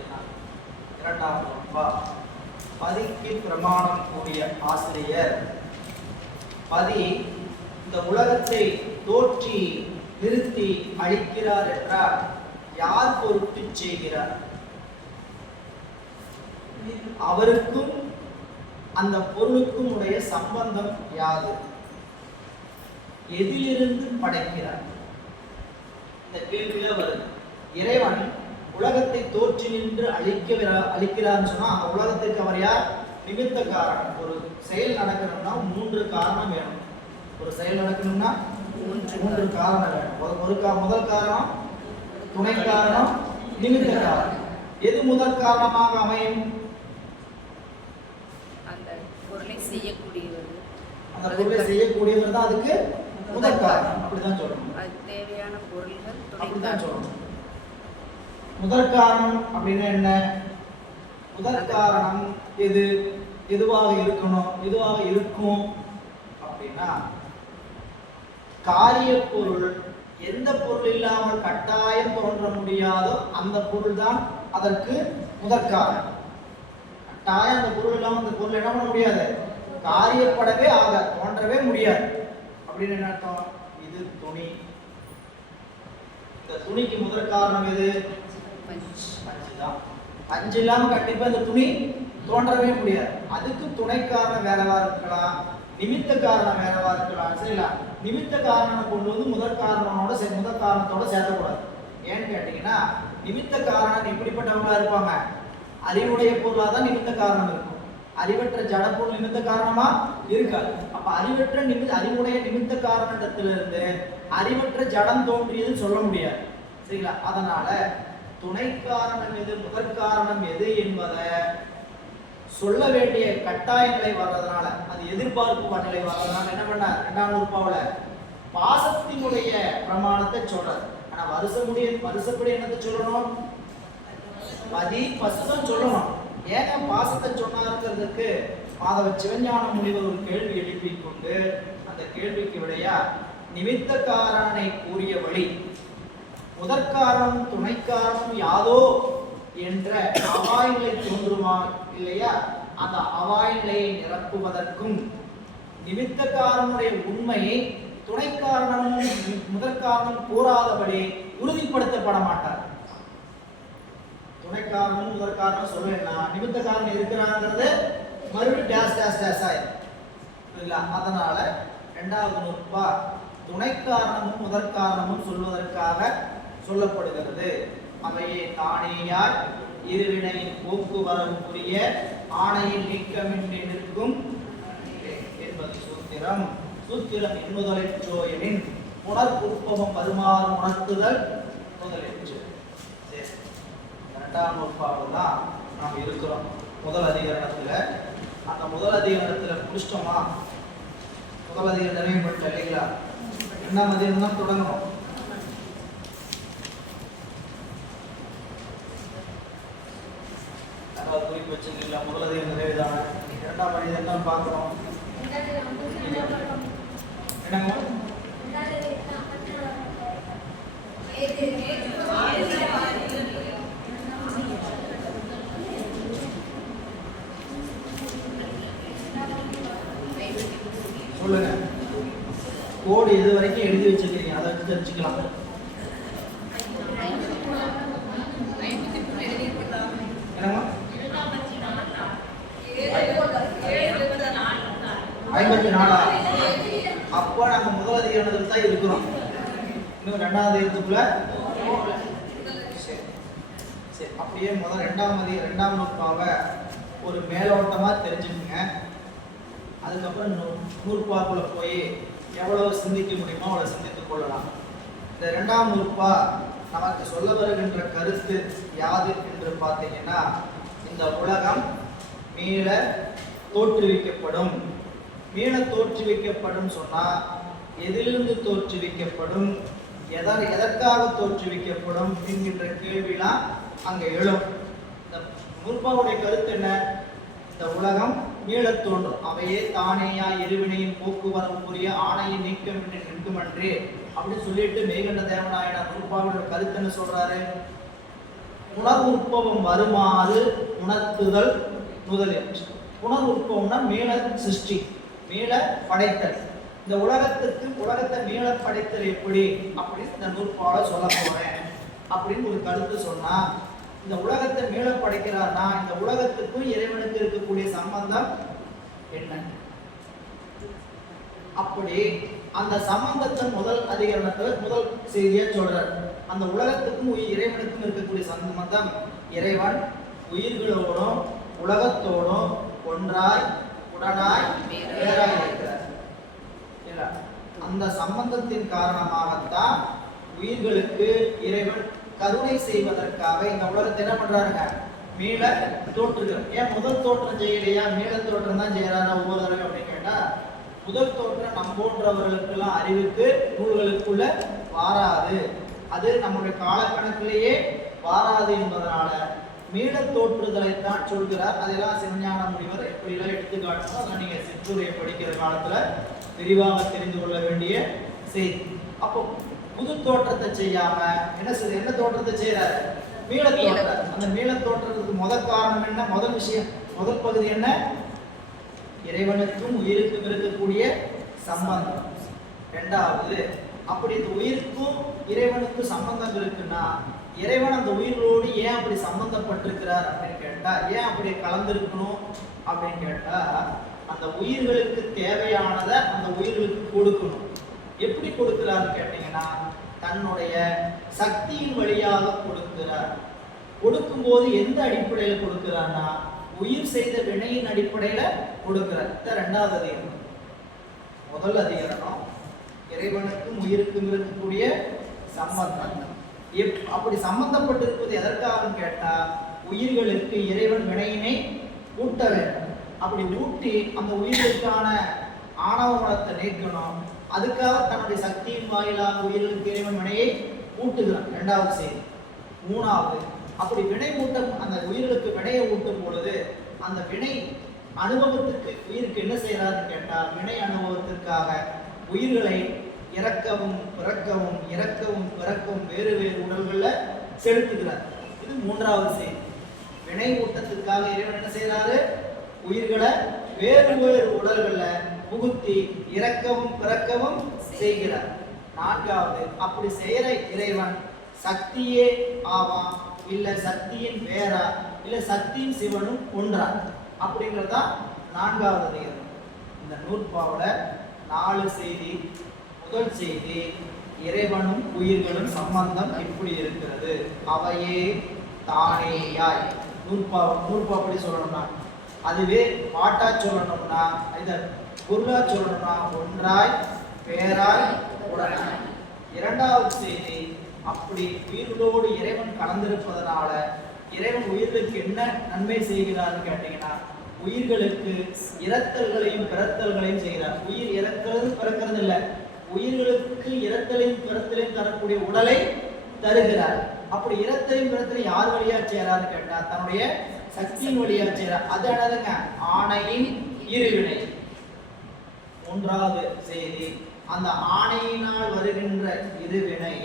இரண்டாவது பதிக்கு பிரமாணம் கூடிய ஆசிரியர். பதி இந்த உலகத்தை தோற்றி நிறுத்தி அழிக்கிறார் என்றால் யார் பொருட்டு செய்கிறார்? அவருக்கும் அந்த பொருளுக்கும் உடைய சம்பந்தம் யாது? எதிலிருந்து படைக்கிறார்? இந்த கேள்வியில வருது. இறைவன் உலகத்தை தோற்றி நின்று அழிக்கிறான்னு சொன்னா அந்த உலகத்திற்கு அவர் யார்? நிமித்த காரணம். ஒரு செயல் நடக்கணும்னா 3 காரணம் வேணும். ஒரு செயல் நடக்கணும்னா 3 காரணம் வேணும். முதல் காரணம் துணை காரணம், நிமித்த காரணம். எது முதல் காரணமாக அமையும்? அந்த பொருளை செய்யக்கூடியவர். அந்த பொருளை செய்யக்கூடியவர் தான் அதுக்கு முதல் காரணம். அப்படிதான் சொல்லணும். அது தேவையான பொருள்கள் அப்படிதான் சொல்லணும். முதல் காரணம் அப்படின்னா என்ன? முதல் காரணம் எது? எதுவாக இருக்கணும்? எதுவாக இருக்கும் அப்படின்னா காரிய பொருள். எந்த பொருள் இல்லாமல் கட்டாயம் தோன்ற முடியாதோ அந்த பொருள் தான் அதற்கு முதற் காரணம். கட்டாயம் அந்த பொருள் இல்லாமல் அந்த பொருள் என்ன பண்ண முடியாது? காரியப்படவே ஆகாது, தோன்றவே முடியாது. அப்படின்னு என்ன அர்த்தம்? இது துணி. இந்த துணிக்கு முதற் காரணம் எது? பஞ்சு தான். பஞ்சு இல்லாம கண்டிப்பா இந்த துணி தோன்றவே முடியாது. அதுக்கு துணை காரணம் வேறவா இருக்கலாம், நிமித்த காரணம் வேறவா இருக்கலாம். சரிங்களா? நிமித்த காரணம் கொண்டு வந்து முதற் காரணத்தோட சேர்க்கக்கூடாது. ஏன்னு கேட்டீங்கன்னா நிமித்த காரணம் எப்படிப்பட்டவங்களா இருப்பாங்க? அறிவுடைய பொருளா தான் நிமித்த காரணம் இருக்கும். அறிவற்ற ஜட பொருள் நிமித்த காரணமா இருக்காது. அப்ப அறிவுடைய நிமித்த காரணத்திலிருந்து அறிவற்ற ஜடம் தோன்றியதுன்னு சொல்ல முடியாது. சரிங்களா? அதனால துணை காரணம் எது, முதற் காரணம் எது என்பதை சொல்ல வேண்டிய கட்டாயங்களை வர்றதுனால, அது எதிர்பார்ப்பு நிலை வர்றதுனால என்ன பண்ண இரண்டாம் நூற்பாவுல பாசத்தினுடைய பிரமாணத்தை சொல்றாரு. ஆனா வருஷப்படி என்னத்தை சொல்லணும்? பதி பசுதான் சொல்லணும். ஏங்க பாசத்தை சொன்னாருங்கிறதுக்கு மாதவ சிவஞான முனிவர் ஒரு கேள்வி எழுப்பி கொண்டு அந்த கேள்விக்கு விடையா நிமித்த காரணனை கூறிய வழி முதற்காரணம் துணை காரணம் யாதோ என்ற அவாய் நிலை தோன்றுமா இல்லையா? அந்த அவாய் நிலையை நிரப்புவதற்கும் நிமித்த காரணனுடைய உண்மையை துணை காரணமும் முதற்காரணம் கூறாதபடி உறுதிப்படுத்தப்பட மாட்டார். துணை காரணம் முதற் காரணம் சொல்லுவேன்னா நிமித்த காரணம் இருக்கிறாங்கிறது மறுபடியும் டேஸ் டேஸ் டேஸ் ஆயிடும். அதனால இரண்டாவது நூற்பா துணை காரணமும் முதற் காரணமும் சொல்வதற்காக சொல்லப்படுகிறது. அவையே தானேயாய் இருவினையின் போக்குவரவுக்குரிய ஆணையின் நீக்கமின்றி நிற்கும் என்பது சூத்திரம். சூத்திரம் இன்னுதலெற்றோ எனின் உணர்வுற்பவம் பருமாறு உணர்த்துதல் முதலெற்று. இரண்டாம் நூற்பாவில் தான் நாம் இருக்கிறோம். முதல் அதிகரணத்துல அந்த முதல் அதிகரணத்துல புஷ்டமா முதல் அதிகரணம் நிறைவுபட்ட இல்லைங்களா? இரண்டாம் அதிகரணம் தான் தொடங்கணும். குறிப்பு வச்சிருக்கீங்களா? முதல் அதிகரணம் நிறைவுதான. இரண்டாம் அதிகரணம் தான் பார்க்கணும். என்னங்க? சொல்லுங்க. கோடு எது வரைக்கும் எழுதி வச்சிருக்கீங்க அதை வச்சு தெரிஞ்சுக்கலாம். என்னங்க? 54. அப்போ நாங்க முதல் அதிகாரத்துல தான் இருக்கிறோம். இன்னும் இரண்டாவது அதிகாரத்துக்குள்ள சரி அப்படியே முதல் இரண்டாம் நூற்பாவை ஒரு மேலோட்டமா தெரிஞ்சுக்கங்க. அதுக்கப்புறம் நூற்பாக்குள்ள போய் எவ்வளவு சிந்திக்க முடியுமோ அவ்வளவு சிந்தித்துக் கொள்ளலாம். இந்த இரண்டாம் நூற்பா நமக்கு சொல்ல வருகின்ற கருத்து யாது என்று பார்த்தீங்கன்னா, இந்த உலகம் மீள தோற்றுவிக்கப்படும். மீள தோற்றுவிக்கப்படும் சொன்னா எதிலிருந்து தோற்றுவிக்கப்படும், எதற்காக தோற்றுவிக்கப்படும் என்கின்ற கேள்விலாம் அங்க எழும். இந்த நூற்பாவுடைய கருத்து என்ன? இந்த உலகம் மீளத் தோன்றும், அவையே தானேயா இருவினையின் போக்குவரவுக்குரிய ஆணையின் நீக்கம் நிற்குமன்றே அப்படின்னு சொல்லிட்டு மெய்கண்ட தேவநாயனார் நூற்பாவுடைய கருத்து என்ன சொல்றாரு? உணர்வு உற்பவம் வருமாறு உணர்த்துதல் முதலில். உணர்வு உற்பவம்னா மீள சிருஷ்டி, மீள படைத்தல். இந்த உலகத்தை மீள படைத்தல் எப்படி அப்படின்னு இந்த நூற்பாவை சொல்ல போறேன் அப்படின்னு ஒரு கருத்து சொன்னா, இந்த உலகத்தை மீள படைக்கிறார்னா இந்த உலகத்துக்கும் இறைவனுக்கு இருக்கக்கூடிய சம்பந்தம் என்ன? அப்படி அந்த சம்பந்தத்தை முதல் அதிகரணத்தை முதல் செய்தியா சொல்றார். அந்த உலகத்துக்கும் இறைவனுக்கும் இருக்கக்கூடிய சம்பந்தம், இறைவன் உயிர்களோடும் உலகத்தோடும் ஒன்றாய் உடனாய் வேறாய் இருக்கிறார். அந்த சம்பந்தத்தின் காரணமாகத்தான் உயிர்களுக்கு இறைவன் கருணை செய்வதற்காக இந்த உலகத்தை என்ன பண்றாருங்க? மீள தோற்றுகிறார். ஏன் முதல் தோற்றம் செய்யலையா? மீள தோற்றம் தான் செய்யறாரு ஒவ்வொரு தடவை அப்படின்னு கேட்டா, முதல் தோற்றம் நம் போன்றவர்களுக்கெல்லாம் அறிவுக்கு நூல்களுக்குள்ள வாராது, அது நம்முடைய காலக்கணக்கிலேயே வாராது என்பதனால மீள தோற்றுதலைத்தான் சொல்கிறார். அதெல்லாம் சிவஞான முனிவர் எப்படிலாம் எடுத்துக்காட்டணும், அதை நீங்க சிற்றுரையை படிக்கிற காலத்துல விரிவாக தெரிந்து கொள்ள வேண்டிய செய்தி. அப்போ புது தோற்றத்தை செய்யாம என்ன தோற்றத்தை செய்யறாரு? மீள தோற்றம். அந்த மீள தோற்றத்துக்கு முதல் காரணம் என்ன? முதல் விஷயம், முதல் பகுதி என்ன? இறைவனுக்கும் உயிருக்கும் இருக்கக்கூடிய சம்பந்தம். இரண்டாவது, அப்படி இந்த உயிருக்கும் இறைவனுக்கும் சம்பந்தம் இருக்குன்னா இறைவன் அந்த உயிரோடு ஏன் அப்படி சம்பந்தப்பட்டிருக்கிறார் அப்படின்னு கேட்டா, ஏன் அப்படி கலந்திருக்கணும் அப்படின்னு கேட்டா, அந்த உயிர்களுக்கு தேவையானதை அந்த உயிர்களுக்கு கொடுக்கணும். எப்படி கொடுக்கிறான்னு கேட்டீங்கன்னா, தன்னுடைய சக்தியின் வழியாக கொடுக்கிறார். கொடுக்கும்போது எந்த அடிப்படையில் கொடுக்கிறார்னா, உயிர் செய்த வினையின் அடிப்படையில கொடுக்கிறார். இரண்டாவது அதிகாரம். முதல் அதிகாரம் இறைவனுக்கும் உயிருக்கும் இருக்கக்கூடிய சம்பந்தம். அப்படி சம்பந்தப்பட்டிருப்பது எதற்காக கேட்டா, உயிர்களுக்கு இறைவன் வினையினை ஊட்ட வேண்டும். அப்படி ஊட்டி அந்த உயிர்களுக்கான ஆணவ குணத்தை நீக்கணும். அதுக்காக தன்னுடைய சக்தியின் வாயிலாக உயிர்களுக்கு இறைவன் வினையை ஊட்டுகிறான். இரண்டாவது செய்தி. மூணாவது, அப்படி வினை ஊட்டம் அந்த உயிர்களுக்கு வினையை ஊட்டும் பொழுது அந்த வினை அனுபவத்துக்கு உயிருக்கு என்ன செய்யறாருன்னு கேட்டா, வினை அனுபவத்திற்காக உயிர்களை இறக்கவும் பிறக்கவும் இறக்கவும் பிறக்கவும் வேறு வேறு உடல்கள்ல செலுத்துகிறார். இது மூன்றாவது செய்தி. வினை ஊட்டத்துக்காக இறைவன் என்ன செய்யறாரு? உயிர்களை வேறு வேறு உடல்கள்ல புகுத்தி இறக்கவும் பிறக்கவும் செய்கிறார். நான்காவது, அப்படி செய்யற இறைவன் சக்தியே ஆவான், இல்ல சக்தியின் வேறா, இல்ல சக்தியின் சிவனும் ஒன்றா அப்படிங்கிறதா நான்காவது அதிகாரம். இந்த நூற்பாவோட 4 செய்தி. முதல் செய்தி, இறைவனும் உயிர்களும் சம்பந்தம் எப்படி இருக்கிறது, அவையே தானேயாய். நூற்பா அப்படி சொல்லணும்னா, அதுவே பாட்டா சொல்லணும்னா, இத பொருளா சொல்லணும்னா, ஒன்றாய் பேராய் உடனாய். இரண்டாவது செய்தி, அப்படி உயிர்களோடு இறைவன் கலந்திருப்பதனால இறைவன் உயிர்களுக்கு என்ன நன்மை செய்கிறார்னு கேட்டீங்கன்னா, உயிர்களுக்கு இறத்தல்களையும் பிறத்தல்களையும் செய்கிறார். உயிர் இறக்கிறது பிறக்கிறது இல்லை, உயிர்களுக்கு இறத்தலையும் பிறத்தலையும் தரக்கூடிய உடலை தருகிறார். அப்படி இறத்தலையும் பிறத்தலையும் யார் வழியா செய்யறாரு கேட்டா, தன்னுடைய சக்தியின் வழியா செய்யறார். அது என்னதுங்க? ஆணையின் இருவினை. மூன்றாவது செய்தி, அந்த ஆணையினால் வருகின்ற இருவினை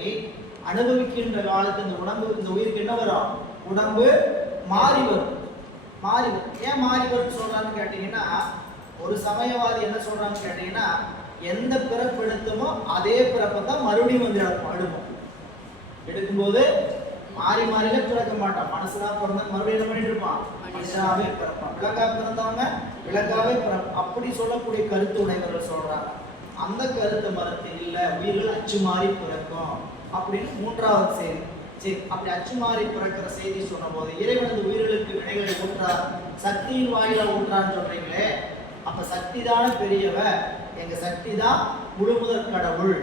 அனுபவிக்கின்ற காலத்து இந்த உயிருக்கு என்ன வரும்? உடம்பு மாறி வரும். ஏன் மாறி வரும் சொல்றான்னு கேட்டீங்கன்னா, ஒரு சமயவாதி என்ன சொல்றான்னு கேட்டீங்கன்னா, எந்த பிறப்பு எடுத்தமோ அதே பிறப்பை தான் மறுபடியும் வந்து எடுப்போம். எடுக்கும்போது மாறி மாறில பிறக்க மாட்டான். மனசுதான் பிறந்த மறுபடியும் என்ன பண்ணிட்டு இருப்பான்? மனுஷனாவே பிறப்பான். விலங்கா பிறந்தவங்க விலங்காவே பிறப்பான். அப்படி சொல்லக்கூடிய கருத்து உடையவர்கள் சொல்றாங்க. அந்த கருத்தை மறுத்து இல்ல, உயிர்கள் அச்சு மாறி பிறக்கும் அப்படின்னு மூன்றாவது செய்தி. சரி, அப்படி அச்சு மாறி பிறக்கிற செய்தி சொன்ன போது இறைவன் அந்த உயிர்களுக்கு வினைகளை ஊற்றார், சக்தியின் வாயில ஊற்றான்னு சொல்றீங்களே, அப்ப சக்தி தானே பெரியவ. எங்க சக்தி தான் முழுமுதற் கடவுள்.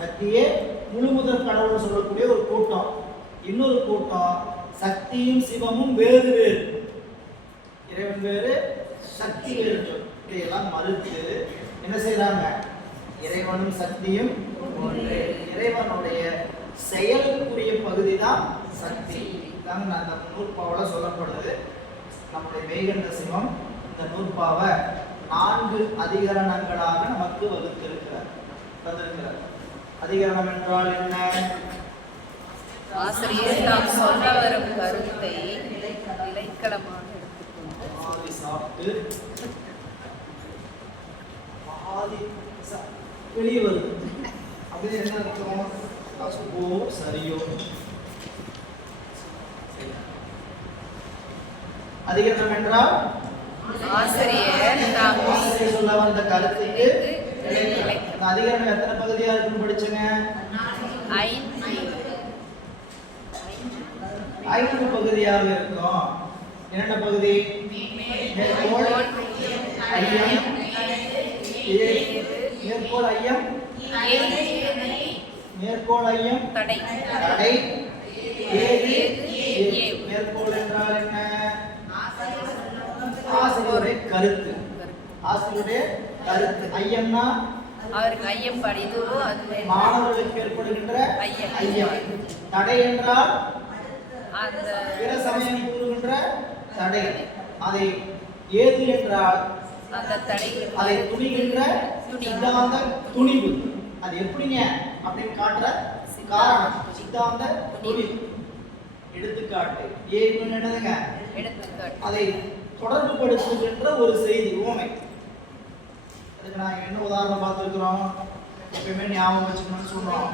சக்தியே முழுமுதற் கடவுள் சொல்லக்கூடிய ஒரு கூட்டம். இன்னொரு கூட்டம், சக்தியும் சிவமும் வேறு வேறு, இறைவன் வேறு சக்தி வேறு, இதையெல்லாம் மறுத்து என்ன செய்யறாங்க? இறைவனும் சக்தியும் ஒன்றே. இறைவனுடைய செயலுக்குரிய பகுதி தான் சக்தி. இந்த தாங்க அந்த நூற்பாவில் சொல்லப்படுது. நம்முடைய மெய்கண்ட சிவம் இந்த நூற்பாவை 4 அதிகரணங்களாக நமக்கு வகுத்திருக்கிறார், தந்திருக்கிறார். அதிகரணம் என்றால் என்ன? ஆசிரியர் நாம் சொல்ல வரும் கருத்தை இலக்கணமாக ஆதி சாப்பிட்டு ஆதி வெளியே வருது அப்படின்னு என்ன அர்த்தம்? தப்போ சரியோ? அதிகரணம் என்றால் ஆசிரியர் நாம் சொல்ல வந்த கருத்துக்கு இந்த அதிகரணம் எத்தனை பகுதியா இருக்குன்னு படிச்சுங்க? 5 பகுதியாக இருக்கும். என்னென்ன பகுதி? மேற்கோள், ஐயம், மேற்கோள், ஐயம், மேற்கோள், ஐயம், தடை, ஏது, ஏது. மேற்கோள் என்றால் என்ன? ஆசிரியருடைய கருத்து. ஆசிரியருடைய கருத்து. ஐயம்னா அவருக்கு ஐயம் படிதோ அது மாணவர்களுக்கு ஏற்படுகின்ற ஐயம். தடை என்றால் அந்த பிற சமயம் கூறுகின்ற தடை. அதை ஏது என்றால் அந்த தடை அதை துணிகின்ற சித்தாந்த துணிவு. அது எப்படிங்க அப்படின்னு காட்டுற காரணம் சித்தாந்த துணிவு. எடுத்துக்காட்டு ஏன்னு என்னதுங்க? எடுத்துக்காட்டு. அதை தொடர்பு படுத்துகின்ற ஒரு செய்தி, உவமை. அதுக்கு நான் என்ன உதாரணம் பார்த்துருக்கிறோம்? எப்பயுமே ஞாபகம் வச்சுக்கணும்னு சொல்றோம்.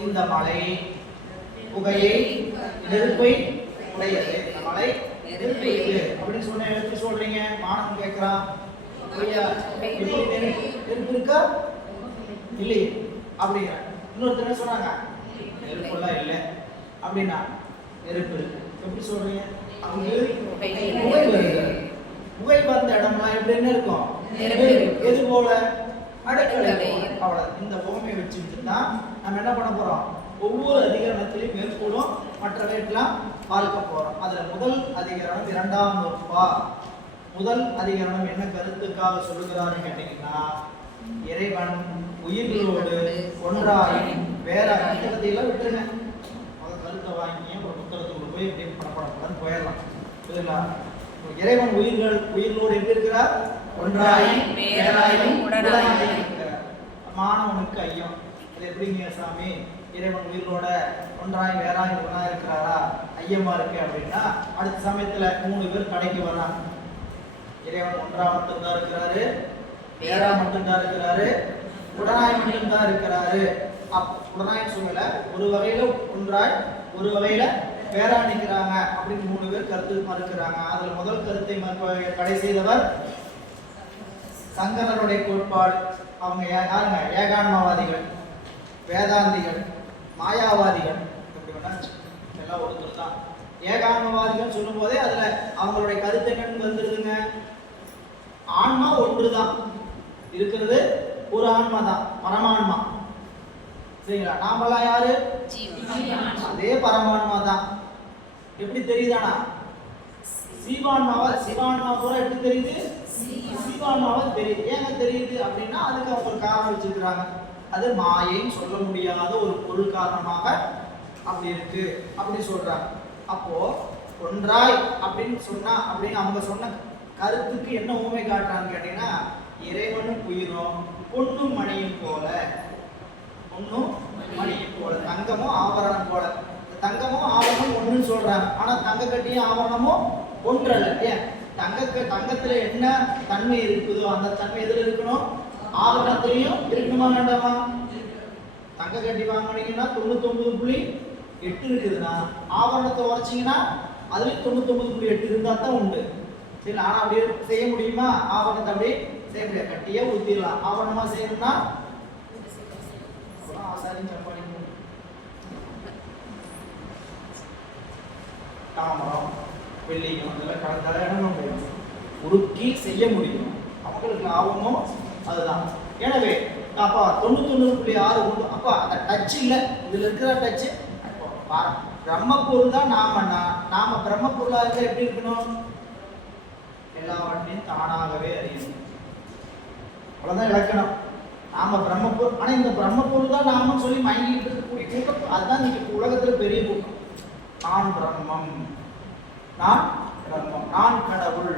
இந்த மலை புகையை நெருப்பை உடையது. இந்த மலை நெருப்பு அப்படின்னு சொன்ன எப்படி சொல்றீங்க? மாணவன் கேட்கிறான், நெருப்பு இருக்கா இல்லையே அப்படிங்கிற. இன்னொருத்தர் என்ன சொன்னாங்க? நெருப்பெல்லாம் இல்லை அப்படின்னா நெருப்பு இருக்கு. எப்படி சொல்றீங்க? அங்கு புகை வருது. புகை வந்த இடம்லாம் எப்படி என்ன இருக்கும்? எது போல? அடுக்கலை. அவ்வளவு. இந்த உவமையை வச்சுட்டு தான் நம்ம என்ன பண்ண போறோம்? ஒவ்வொரு அதிகரணத்திலையும் மேற்கோளும் மற்றவையெல்லாம் பார்க்க போறோம். அதுல முதல் அதிகரணம் 2ஆம் நூற்பா. முதல் அதிகரணம் என்ன கருத்துக்காக சொல்லுகிறாரு கேட்டீங்கன்னா, இறைவன் உயிர்களோடு ஒன்றாய் வேற கருத்தையெல்லாம் விட்டுருங்க. முதல் கருத்தை வாங்கி ஒரு புத்தகத்துக்குள்ள போய் எப்படி படப்படப்படன்னு போயிடலாம். புரியுதுங்களா? இறைவன் உயிர்களோடு எப்படி இருக்கிறார்? ஒன்றாயும் வேறாயும் உடனாயும் இருக்கிறார். மாணவனுக்கு ஐயம், இது எப்படிங்க சாமி? இறைவன் உயிரோட ஒன்றாய் வேறாய் ஒன்றா இருக்கிறாரா? ஐயமா இருக்கு அப்படின்னா, அடுத்த சமயத்துல 3 பேர் கடைக்கு வர்றாங்க. இறைவன் ஒன்றா மட்டும்தான் இருக்கிறாரு, வேறா மட்டும்தான் இருக்கிறாரு, உடனாய் மட்டும்தான் இருக்கிறாரு. உடனாய் சொல்லல, ஒரு வகையில ஒன்றாய் ஒரு வகையில வேறா நிற்கிறாங்க அப்படின்னு 3 பேர் கருத்து மறுக்கிறாங்க. அதுல முதல் கருத்தை கடை செய்தவர் சங்கரனுடைய கோட்பாடு. அவங்க யாருங்க? ஏகான்மவாதிகள், வேதாந்திகள், மாயாவாதிகள். எல்லாம் ஒருத்தர் தான். ஏகான்மவாதிகள் சொல்லும் போதே அதுல அவங்களுடைய கருத்து என்னன்னு வந்துருதுங்க? ஆன்மா ஒன்றுதான் இருக்கிறது, ஒரு ஆன்மா தான், பரமான்மா. சரிங்களா? நாமெல்லாம் யாரு? அதே பரமான்மா தான். எப்படி தெரியுதானா? சிவான்மாவா பூரா எப்படி தெரியுது? சிவான்மாவா தெரியுது. ஏங்க தெரியுது அப்படின்னா அதுக்கு அவங்க ஒரு காரணம் வச்சிருக்கிறாங்க. அது மாயைன்னு சொல்ல முடியாத ஒரு பொருள் காரணமாக அப்படி இருக்கு அப்படி சொல்றாங்க. அப்போ ஒன்றாய் அப்படின்னு சொன்னா அப்படின்னு அவங்க சொன்ன கருத்துக்கு என்ன ஊமை காட்டுறான்னு கேட்டீங்கன்னா, இறைவனும் உயிரும் பொண்ணும் மணியும் போல. பொண்ணும் மணியும் போல, தங்கமும் ஆபரணம் போல. தங்கமும் ஆபரணம் ஒண்ணுன்னு சொல்றாங்க. ஆனா தங்க கட்டியும் ஆபரணமும் ஒன்றல்ல. ஏன்? தங்கத்துல என்ன தன்மை இருக்குதோ அந்த தன்மை எதுல இருக்கணும்? ஆபரணத்திலையும் இருக்கணுமா வேண்டாமா? தங்க கட்டி வாங்கினீங்கன்னா 99.8 இருக்குதுன்னா, ஆபரணத்தை உரைச்சிங்கன்னா அதுலயும் 99.8 இருந்தா தான் உண்டு. சரி, ஆனா அப்படியே செய்ய முடியுமா? ஆபரணத்தை அப்படியே செய்ய முடியாது. கட்டியே ஊத்திடலாம். ஆபரணமா செய்யணும்னா ஆசாரியும் சப்பாடி தாமரம் வெள்ளியும் அதெல்லாம் கலந்தால என்ன முடியும்? உருக்கி செய்ய முடியும். அவங்களுக்கு லாபமும் அதுதான். எனவே அப்பா 99.6 உண்டு. அப்பா அந்த டச் இல்லை, இதுல இருக்கிற டச் பிரம்மப்பொருள் தான். நாம பிரம்மப்பொருளா இருக்க எப்படி இருக்கணும்? எல்லாவற்றையும் தானாகவே அறியணும். அவ்வளவுதான் இலக்கணம். நாம பிரம்மப்பொருள். ஆனா இந்த பிரம்மப்பொருள் தான் நாம சொல்லி மயங்கிட்டு இருக்கக்கூடிய கூட்டம் அதுதான் இன்னைக்கு உலகத்துல பெரிய கூட்டம். நான் பிரம்மம், நான் பிரம்மம், நான் கடவுள்.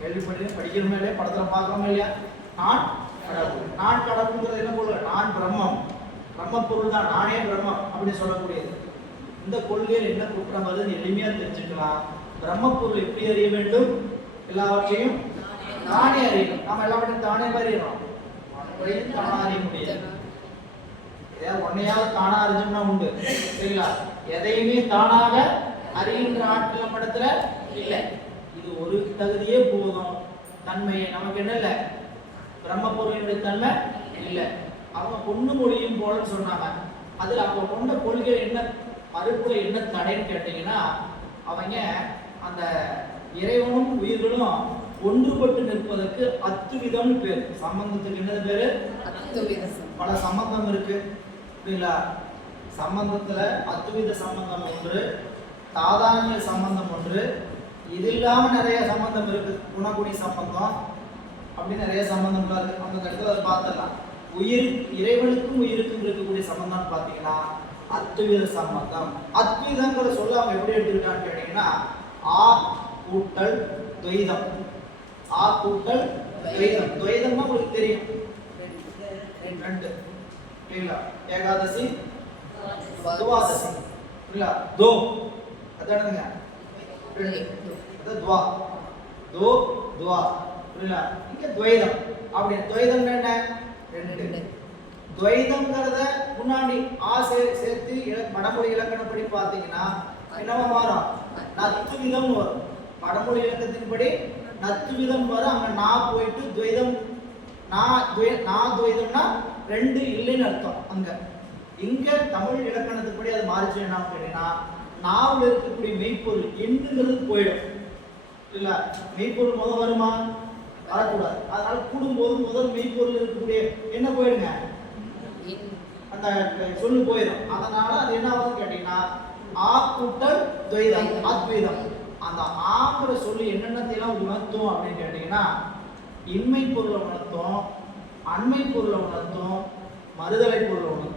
கேள்விப்பட்டு படிக்கிறோமே இல்லையா, படத்துல பார்க்கறோமே இல்லையா, நான் கடவுள். நான் கடவுள்ங்கிறது என்ன பொருள்? நான் பிரம்மம், பிரம்ம பொருள் தான், நானே பிரம்மம் அப்படி சொல்லக்கூடியது. இந்த கொள்கையில் என்ன குற்றம் வருதுன்னு எளிமையா தெரிஞ்சுக்கலாம். பிரம்ம பொருள் எப்படி அறிய வேண்டும்? எல்லாவற்றையும் தானே அறியணும். நாம எல்லாவற்றையும் தானே அறியணும், அப்படியும் தானா அறிய முடியாது. ஏதாவது ஒன்னையாவது தானா அறிஞ்சோம்னா உண்டு, சரிங்களா? எதையுமே தானாக அறிகின்ற ஆற்றல் நம்ம இடத்துல இல்லை. இது ஒரு தகுதியே போதும். தன்மையை நமக்கு என்ன இல்லை, பிரம்ம பொருளினுடைய தன்மை இல்லை. அவங்க பொண்ணு மொழியும் போலன்னு சொன்னாங்க. அதுல அவங்க கொண்ட கொள்கை என்ன, மறுப்புல என்ன தடைன்னு கேட்டீங்கன்னா, அவங்க அந்த இறைவனும் உயிர்களும் ஒன்றுபட்டு நிற்பதற்கு அத்துவிதம்னு பேர். சம்பந்தத்துக்கு என்னது பேரு? அத்துவிதம். பல சம்பந்தம் இருக்கு இல்லைங்களா? சம்பந்தத்துல அத்துவித சம்பந்தம் ஒன்று, தாதான்ய சம்பந்தம் ஒன்று, இது இல்லாம நிறைய சம்பந்தம் இருக்கு. குணகுணி சம்பந்தம் அப்படி நிறைய சம்பந்தம் இருக்கு. அந்த இடத்துல அதை பார்த்துடலாம். உயிர் இறைவனுக்கும் உயிருக்கும் இருக்கக்கூடிய சம்பந்தம் பார்த்தீங்கன்னா அத்துவித சம்பந்தம். அத்விதங்கிற சொல்ல அவங்க எப்படி எடுத்துக்கிட்டான்னு கேட்டீங்கன்னா, ஆ கூட்டல் துவைதம். ஆ கூட்டல் துவைதம். துவைதம்னா உங்களுக்கு தெரியும், ரெண்டு இல்லைங்களா? ஏகாதசி துவாதசி இல்லைங்களா? தோ அதானுங்க ரெண்டு, அது துவா, தோ துவா இல்லைங்களா? இங்க துவைதம். அப்படி துவைதம் என்ன? ரெண்டு. துவைதம்ங்கிறத முன்னாடி சேர்த்து வடமொழி இலக்கணப்படி பார்த்தீங்கன்னா என்னவா மாறும்? நத்து விதம் வரும். வடமொழி இலக்கணத்தின்படி நத்து விதம் வரும். அங்க நான் போயிட்டு துவைதம், நான் துவைதம்னா ரெண்டு இல்லைன்னு அர்த்தம். அங்க இங்க தமிழ் இலக்கணத்துப்படி அது மாறிச்சு. என்ன கேட்டீங்கன்னா, நாவில் இருக்கக்கூடிய மெய்ப்பொருள் என்னங்கிறது போயிடும் இல்ல. மெய்ப்பொருள் முதல் வருமா? வரக்கூடாது. அதனால கூடும்போது முதல் மெய்ப்பொருள் இருக்கக்கூடிய என்ன போயிடுங்க, அந்த சொல்லு போயிடும். அதனால அது என்ன ஆகும் கேட்டீங்கன்னா, ஆ கூட்டல் துவைதம், அத்வைதம். அந்த ஆங்கிற சொல்லி என்னென்னத்தையெல்லாம் உணர்த்தும் அப்படின்னு கேட்டீங்கன்னா, இன்மை பொருளை உணர்த்தும், அண்மை பொருளை உணர்த்தும், மறுதலை பொருளை உணர்த்தும்.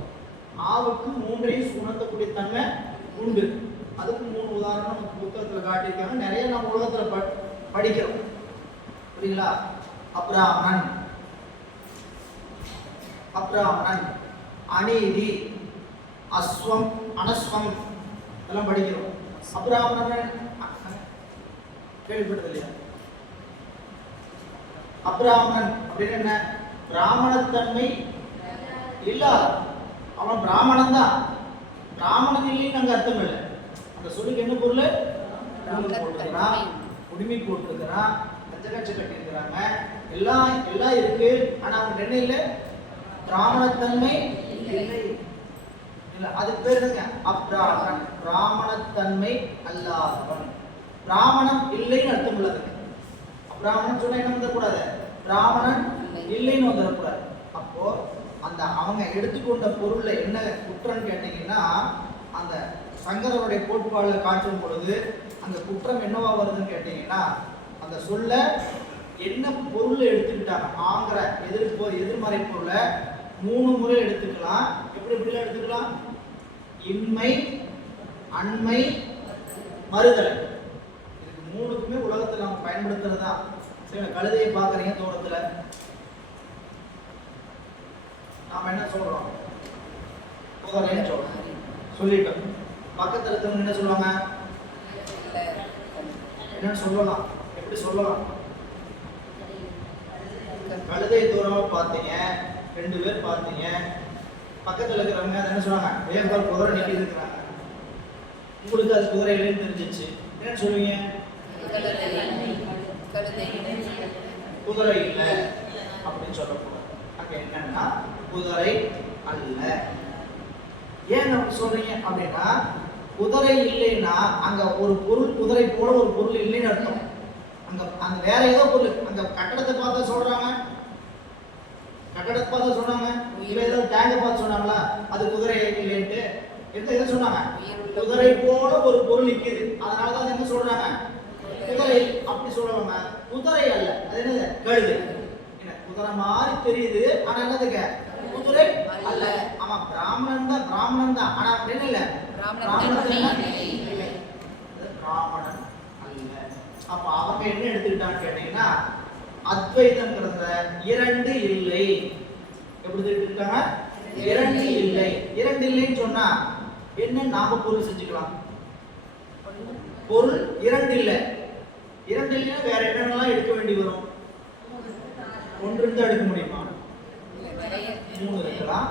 ஆவுக்கு மூன்றையும் உணர்த்தக்கூடிய தன்மை உண்டு. அதுக்கு 3 உதாரணம் நம்ம புத்தகத்தில் காட்டியிருக்காங்க. நிறைய நம்ம உலகத்துல படிக்கிறோம், புரியுங்களா? அப்ராமணன், அப்ராமணன், அநீதி, அஸ்வம், அனஸ்வம் இதெல்லாம் படிக்கிறோம். அப்ராமணன் கேள்விப்பட்டது இல்லையா? அப்ராமணன் அப்படின்னு என்ன? பிராமணத்தன்மை இல்லாத, அவன் பிராமணன் தான். பிராமணன் இல்லைன்னு அங்க அர்த்தம் இல்லை. அந்த சொல்லுக்கு என்ன பொருள்? குடிமை போட்டுக்கிறான், கச்சகச்ச கட்டியிருக்கிறாங்க, எல்லாம் எல்லாம் இருக்கு. ஆனா அவனுக்கு என்ன இல்லை? பிராமணத்தன்மை இல்லை. இல்ல, அதுக்கு பேர் என்னங்க? அப்ராமணன், பிராமணத்தன்மை அல்லாதவன். பிராமணன் இல்லைன்னு அர்த்தம் உள்ளது. அப்ராமணன் சொன்னா என்ன வந்துடக்கூடாது? பிராமணன் இல்லைன்னு வந்துடக்கூடாது. அப்போ அந்த அவங்க எடுத்துக்கொண்ட பொருள்ல என்ன குற்றம் கேட்டீங்கன்னா, அந்த சங்கரருடைய கோட்பாடுல காட்டும் பொழுது அந்த குற்றம் என்னவா வருதுன்னு கேட்டீங்கன்னா, அந்த சொல்ல என்ன பொருள் எடுத்துக்கிட்டாங்க, ஆங்கிற எதிர்மறை பொருளை 3 முறை எடுத்துக்கலாம். எப்படிலாம் எடுத்துக்கலாம்? இன்மை, அண்மை, மறுதலை. இதுக்கு 3க்குமே உலகத்தில் நம்ம பயன்படுத்துறதா. சரி, கழுதையை பார்க்குறீங்க தோட்டத்தில், நாம என்ன சொல்றோம்? குதிரைன்னு சொல்றோம், சொல்லிட்டோம். பக்கத்துல இருக்கிறவங்க என்ன சொல்லுவாங்க? என்ன சொல்லலாம்? எப்படி சொல்லலாம்? கழுதை தூரமா பார்த்தீங்க, 2 பேர் பார்த்தீங்க, பக்கத்துல இருக்கிறவங்க என்ன சொல்லுவாங்க? வேகப்பால் குதிரை நிக்கிட்டு இருக்கிறாங்க. உங்களுக்கு அது குதிரை இல்லைன்னு தெரிஞ்சிச்சு, என்ன சொல்லுவீங்க? குதிரை இல்லை அப்படின்னு சொல்லக்கூடாது. அங்க என்னன்னா, குதிரை அல்ல. ஏன் நம்ம சொல்றீங்க அப்படின்னா, குதிரை இல்லைன்னா அங்க ஒரு பொருள், குதிரை போல ஒரு பொருள் இல்லைன்னு அர்த்தம். அங்க வேற ஏதோ பொருள். அங்க கட்டடத்தை பார்த்து சொல்றாங்க, கட்டடத்தை பார்த்து சொன்னாங்க, இல்ல ஏதோ டேங்கை பார்த்து சொன்னாங்களா அது குதிரை இல்லைன்ட்டு? எதை சொன்னாங்க? குதிரை போல ஒரு பொருள் நிற்கிது, அதனாலதான் என்ன சொல்றாங்க? குதிரை. அப்படி சொல்லுவாங்க. குதிரை அல்ல, அது என்னது? கழுதை. குதிரை மாதிரி தெரியுது, ஆனா என்னதுங்க? குதிரை அல்ல. ஆமா, பிராமணன் தான், பிராமணன் தான். ஆனா என்ன இல்ல? பிராமணன் பிராமணன் அல்ல. அப்ப அவங்க என்ன எடுத்துக்கிட்டான்னு கேட்டீங்கன்னா அத்வைதம்ங்கிறத இரண்டு இல்லை. எப்படி எடுத்துக்கிட்டாங்க? இரண்டு இல்லை. இரண்டு இல்லைன்னு சொன்னா என்ன நாம பொருள் செஞ்சுக்கலாம்? பொருள் இரண்டு இல்லை. இரண்டு இல்லைன்னா வேற என்னென்னலாம் எடுக்க வேண்டி வரும்? ஒன்று இருந்தா எடுக்க முடியுமா? 3 இருக்கலாம்,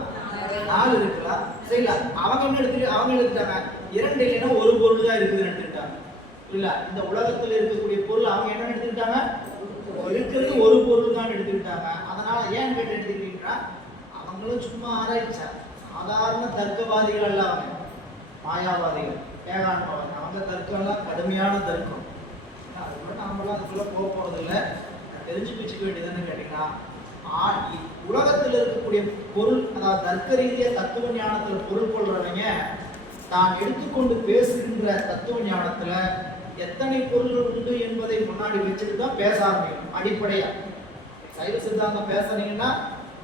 4 இருக்கலாம். சரிங்களா? அவங்க என்ன எடுத்துட்டாங்க? இரண்டு இல்லைன்னா ஒரு பொருள் தான் இருக்குதுன்னு எடுத்துக்கிட்டாங்க. இல்ல, இந்த உலகத்தில் இருக்கக்கூடிய பொருள் அவங்க என்ன எடுத்துக்கிட்டாங்க? இருக்கிறது ஒரு பொருள் தான் எடுத்துக்கிட்டாங்க. அதனால ஏன் கேட்டு எடுத்துக்கிட்டீங்கன்னா அவங்களும் சும்மா ஆராய்ச்சா சாதாரண தர்க்கவாதிகள் அல்ல, அவங்க மாயாவாதிகள், ஏகாண்டவாதிகள். அவங்க தர்க்கம் எல்லாம் கடுமையான தர்க்கம். அதுக்குள்ள நாமெல்லாம் அதுக்குள்ள போக போறது இல்லை. தெரிஞ்சு வச்சுக்க வேண்டியதுன்னு கேட்டீங்கன்னா உலகத்தில் இருக்கக்கூடிய பொருள், அதாவது தர்க்க ரீதியா தத்துவ ஞானத்துல பொருள் கொள்றவங்க தான் எடுத்துக்கொண்டு பேசுகின்ற தத்துவ ஞானத்துல எத்தனை பொருள்கள் உண்டு என்பதை முன்னாடி வச்சுட்டு தான் பேச ஆரம்பிக்கும். அடிப்படையா சைவ சித்தாந்தம் பேசுறீங்கன்னா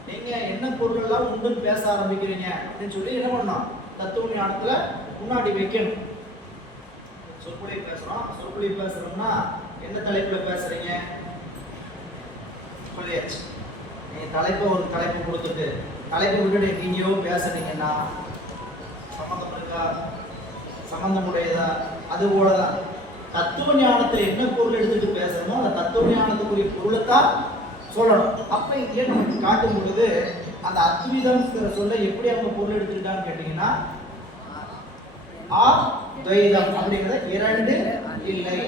நீங்க என்ன பொருள் எல்லாம் உண்டுன்னு பேச ஆரம்பிக்கிறீங்க அப்படின்னு சொல்லி என்ன பண்ணணும்? தத்துவ ஞானத்துல முன்னாடி வைக்கணும். சொற்பொழிவு பேசுறோம். சொற்பொழிவு பேசுறோம்னா என்ன தலைப்புல பேசுறீங்க? சொல்லியாச்சு. நீங்க ஒரு தலைப்பு கொடுத்துட்டு தலைப்பு விட்டுட்டு எங்கேயோ பேசுறீங்கன்னா சம்பந்தம் இருக்கா? சம்பந்தமுடையதா? அது போலதான் தத்துவ ஞானத்துல என்ன பொருள் எடுத்துட்டு பேசணுமோ அந்த தத்துவ ஞானத்துக்குரிய பொருளை தான் சொல்லணும். அப்ப இங்கே நமக்கு காட்டும் பொழுது அந்த அத்வைதம்ங்கிற சொல்ல எப்படி அவங்க பொருள் எடுத்துக்கிட்டான்னு கேட்டீங்கன்னா அத்வைதம் அப்படிங்கிறது இரண்டு இல்லை.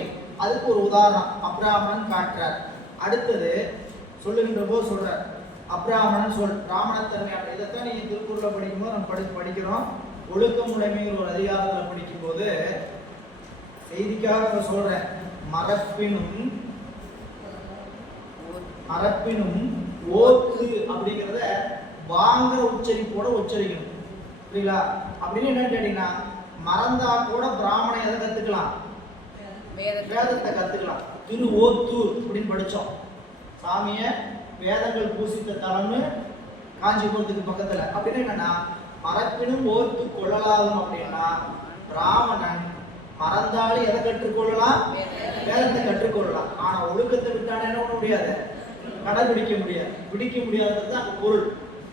அதுக்கு ஒரு உதாரணம் அப்ராமணன் காட்டுறார். அடுத்தது சொல்லுகின்ற போது சொல்றார் அப்ராமணன் பிராமணத்தன்மை. இதைத்தான் நீங்க திருக்குறளை படிக்கும்போது நம்ம படிக்கிறோம். ஒழுக்கமுடைமைங்கிற ஒரு அதிகாரத்துல படிக்கும் போது செய்திக்காக சொல்றேன். மரப்பினும் ஓத்து அப்படிங்கிறத வாங்குற உச்சரிப்போட உச்சரிக்கணும். புரியுங்களா? அப்படின்னு என்னன்னு கேட்டீங்கன்னா மறந்தா கூட பிராமணன் எதை கத்துக்கலாம்? வேதத்தை கத்துக்கலாம். திரு ஓத்தூர் அப்படின்னு படிச்சோம். சாமிய வேதங்கள் பூசித்த தலம்னு காஞ்சிபுரத்துக்கு பக்கத்துல. அப்படின்னு என்னன்னா மரப்பினும் ஓத்து கொள்ளலாகும். அப்படின்னா பிராமணன் மறந்தாலும் எதை கற்றுக்கொள்ளலாம்? வேதத்தை கற்றுக்கொள்ளலாம். ஆனா ஒழுக்கத்தை விட்டான என்ன பண்ண முடியாது? கடைபிடிக்க முடியாது. பிடிக்க முடியாதது தான் பொருள்.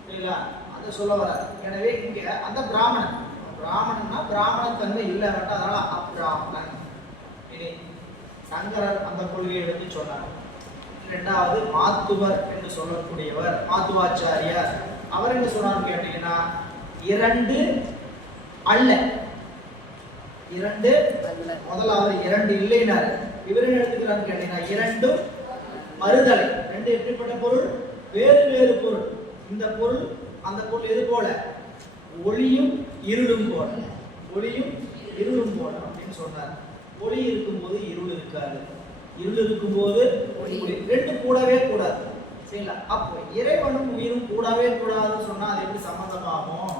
சரிங்களா? அதை சொல்ல வர. எனவே இங்க அந்த பிராமணன்னா பிராமணத்தன்மை இல்லை. அதனால அப்ராமணன். இனி சங்கரர் அந்த கொள்கையை எடுத்து சொன்னார். இரண்டாவது மாத்துவர் என்று சொல்லக்கூடியவர் மாத்துவாச்சாரியார். அவர் என்ன சொன்னார் கேட்டீங்கன்னா இரண்டு அல்ல. இரண்டு முதலாவது இரண்டு இல்லைனாரு. இவர் என்ன எடுத்துக்கிறான்னு கேட்டீங்கன்னா இரண்டும் மறுதலை. ரெண்டு எப்படிப்பட்ட பொருள்? வேறு வேறு பொருள். இந்த பொருள் அந்த பொருள் எது போல? ஒளியும் இருளும் போல. ஒளியும் இருளும் போல அப்படின்னு சொன்னார். ஒளி இருக்கும்போது இருள் இருக்காது, இருள் இருக்கும்போது ஒளி. ரெண்டு கூடவே கூடாது. சரிங்களா? அப்போ இறைவனும் உயிரும் கூடவே கூடாதுன்னு சொன்னா அது எப்படி சம்பந்தமாகும்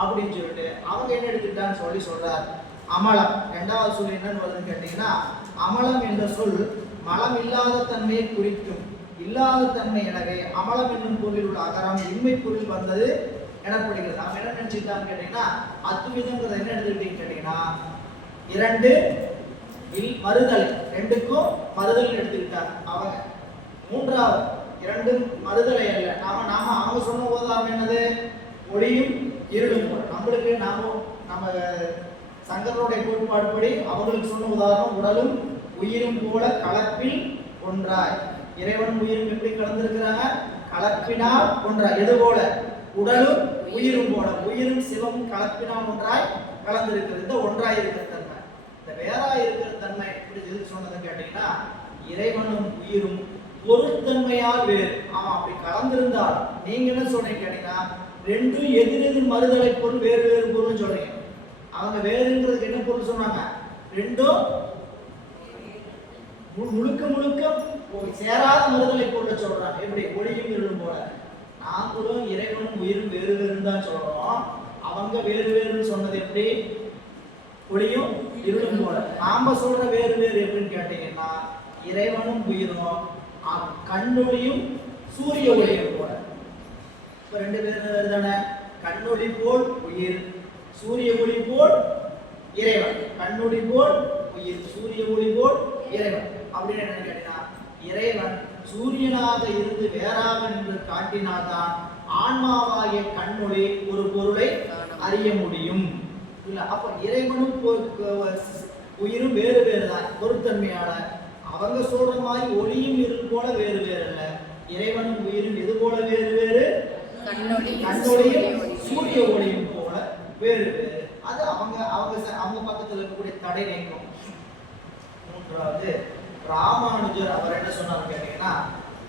அப்படின்னு சொல்லிட்டு அவங்க என்ன எடுத்துக்கிட்டான்னு சொல்லி சொல்றார். அமலம். இரண்டாவது சொல் என்னன்னு வருதுன்னு கேட்டீங்கன்னா அமலம் என்ற சொல் மலம் இல்லாத தன்மையை குறிக்கும். இல்லாத தன்மை. எனவே அமலம் என்னும் பொருளில் உள்ள அகரம் இன்மை பொருள் வந்தது எனப்படுகிறது. அவங்க என்ன நினைச்சுட்டான்னு கேட்டீங்கன்னா அத்வைதம்ங்கிறத என்ன எடுத்துக்கிட்டீங்கன்னு கேட்டீங்கன்னா இரண்டு மறுதலை. ரெண்டுக்கும் மறுதல் எடுத்துக்கிட்டாங்க அவங்க. மூன்றாவது இரண்டு மறுதலை அல்ல. நாம அவங்க சொன்ன உதாரணம் என்னது? ஒளியும் இருளும் போல. நம்மளுக்கு நம்ம சங்கரனுடைய கோட்பாடுபடி அவங்களுக்கு சொன்ன உதாரணம் உடலும் உயிரும் போல கலப்பில் ஒன்றாய். இறைவனும் உயிரும் எப்படி கலந்திருக்கிறாங்க? கலப்பினால் ஒன்றாய். எது போல? உடலும் உயிரும் போல. உயிரும் சிவமும் கலப்பினால் ஒன்றாய் கலந்திருக்கிறது. இந்த ஒன்றாய் இருக்கிற தன்மை, இந்த வேறாய் இருக்கிற தன்மை எப்படி எதுக்கு சொன்னதுன்னு கேட்டீங்கன்னா இறைவனும் உயிரும் பொருட்தன்மையால் வேறு. ஆமா, அப்படி கலந்திருந்தால் நீங்க என்ன சொல்றீங்க கேட்டீங்கன்னா ரெண்டும் எதிரெதிர் மறுதலை பொருள், வேறு வேறு பொருள் சொல்றீங்க. அவங்க வேறுங்கிறதுக்கு என்ன பொருள் சொன்னாங்க? ரெண்டும் முழுக்க சேராத மறுதலை பொருளை சொல்றாங்க. எப்படி? ஒளியும் இருளும் போல. நாங்களும் இறைவனும் உயிரும் வேறு வேறுன்னு தான் சொல்றோம். அவங்க வேறு வேறுன்னு சொன்னது எப்படி? ஒளியும் இருளும் போல. நாம சொல்ற வேறு வேறு எப்படின்னு கேட்டீங்கன்னா இறைவனும் உயிரும் கண்ணொளியும் சூரிய ஒளியும் போல. இப்ப ரெண்டு பேர் வேறு தானே. கண்ணொளி போல் உயிர், சூரிய ஒளி போல் இறைவன். கண்ணொளி போல் உயிர், சூரிய ஒளி போல் இறைவன். அப்படின்னு என்ன கேட்டீங்கன்னா, இறைவன் சூரியனாக இருந்து வேறாக நின்று காட்டினால்தான் ஆன்மாவாகிய கண்ணொளி ஒரு பொருளை அறிய முடியும். இல்ல, அப்ப இறைவனும் உயிரும் வேறு வேறு தான் பொருத்தன்மையால. அவங்க சொல்ற மாதிரி ஒளியும் இருள் போல வேறு வேறு அல்ல. இறைவனும் உயிரும் எது போல வேறு வேறு? கண்ணொளியும் சூரிய ஒளியும் போல வேறு வேறு. அது அவங்க அவங்க அவங்க பக்கத்துல இருக்கக்கூடிய தடை நீக்கும். மூன்றாவது, ராமானுஜர் அவர் என்ன சொன்னார் கேட்டீங்கன்னா,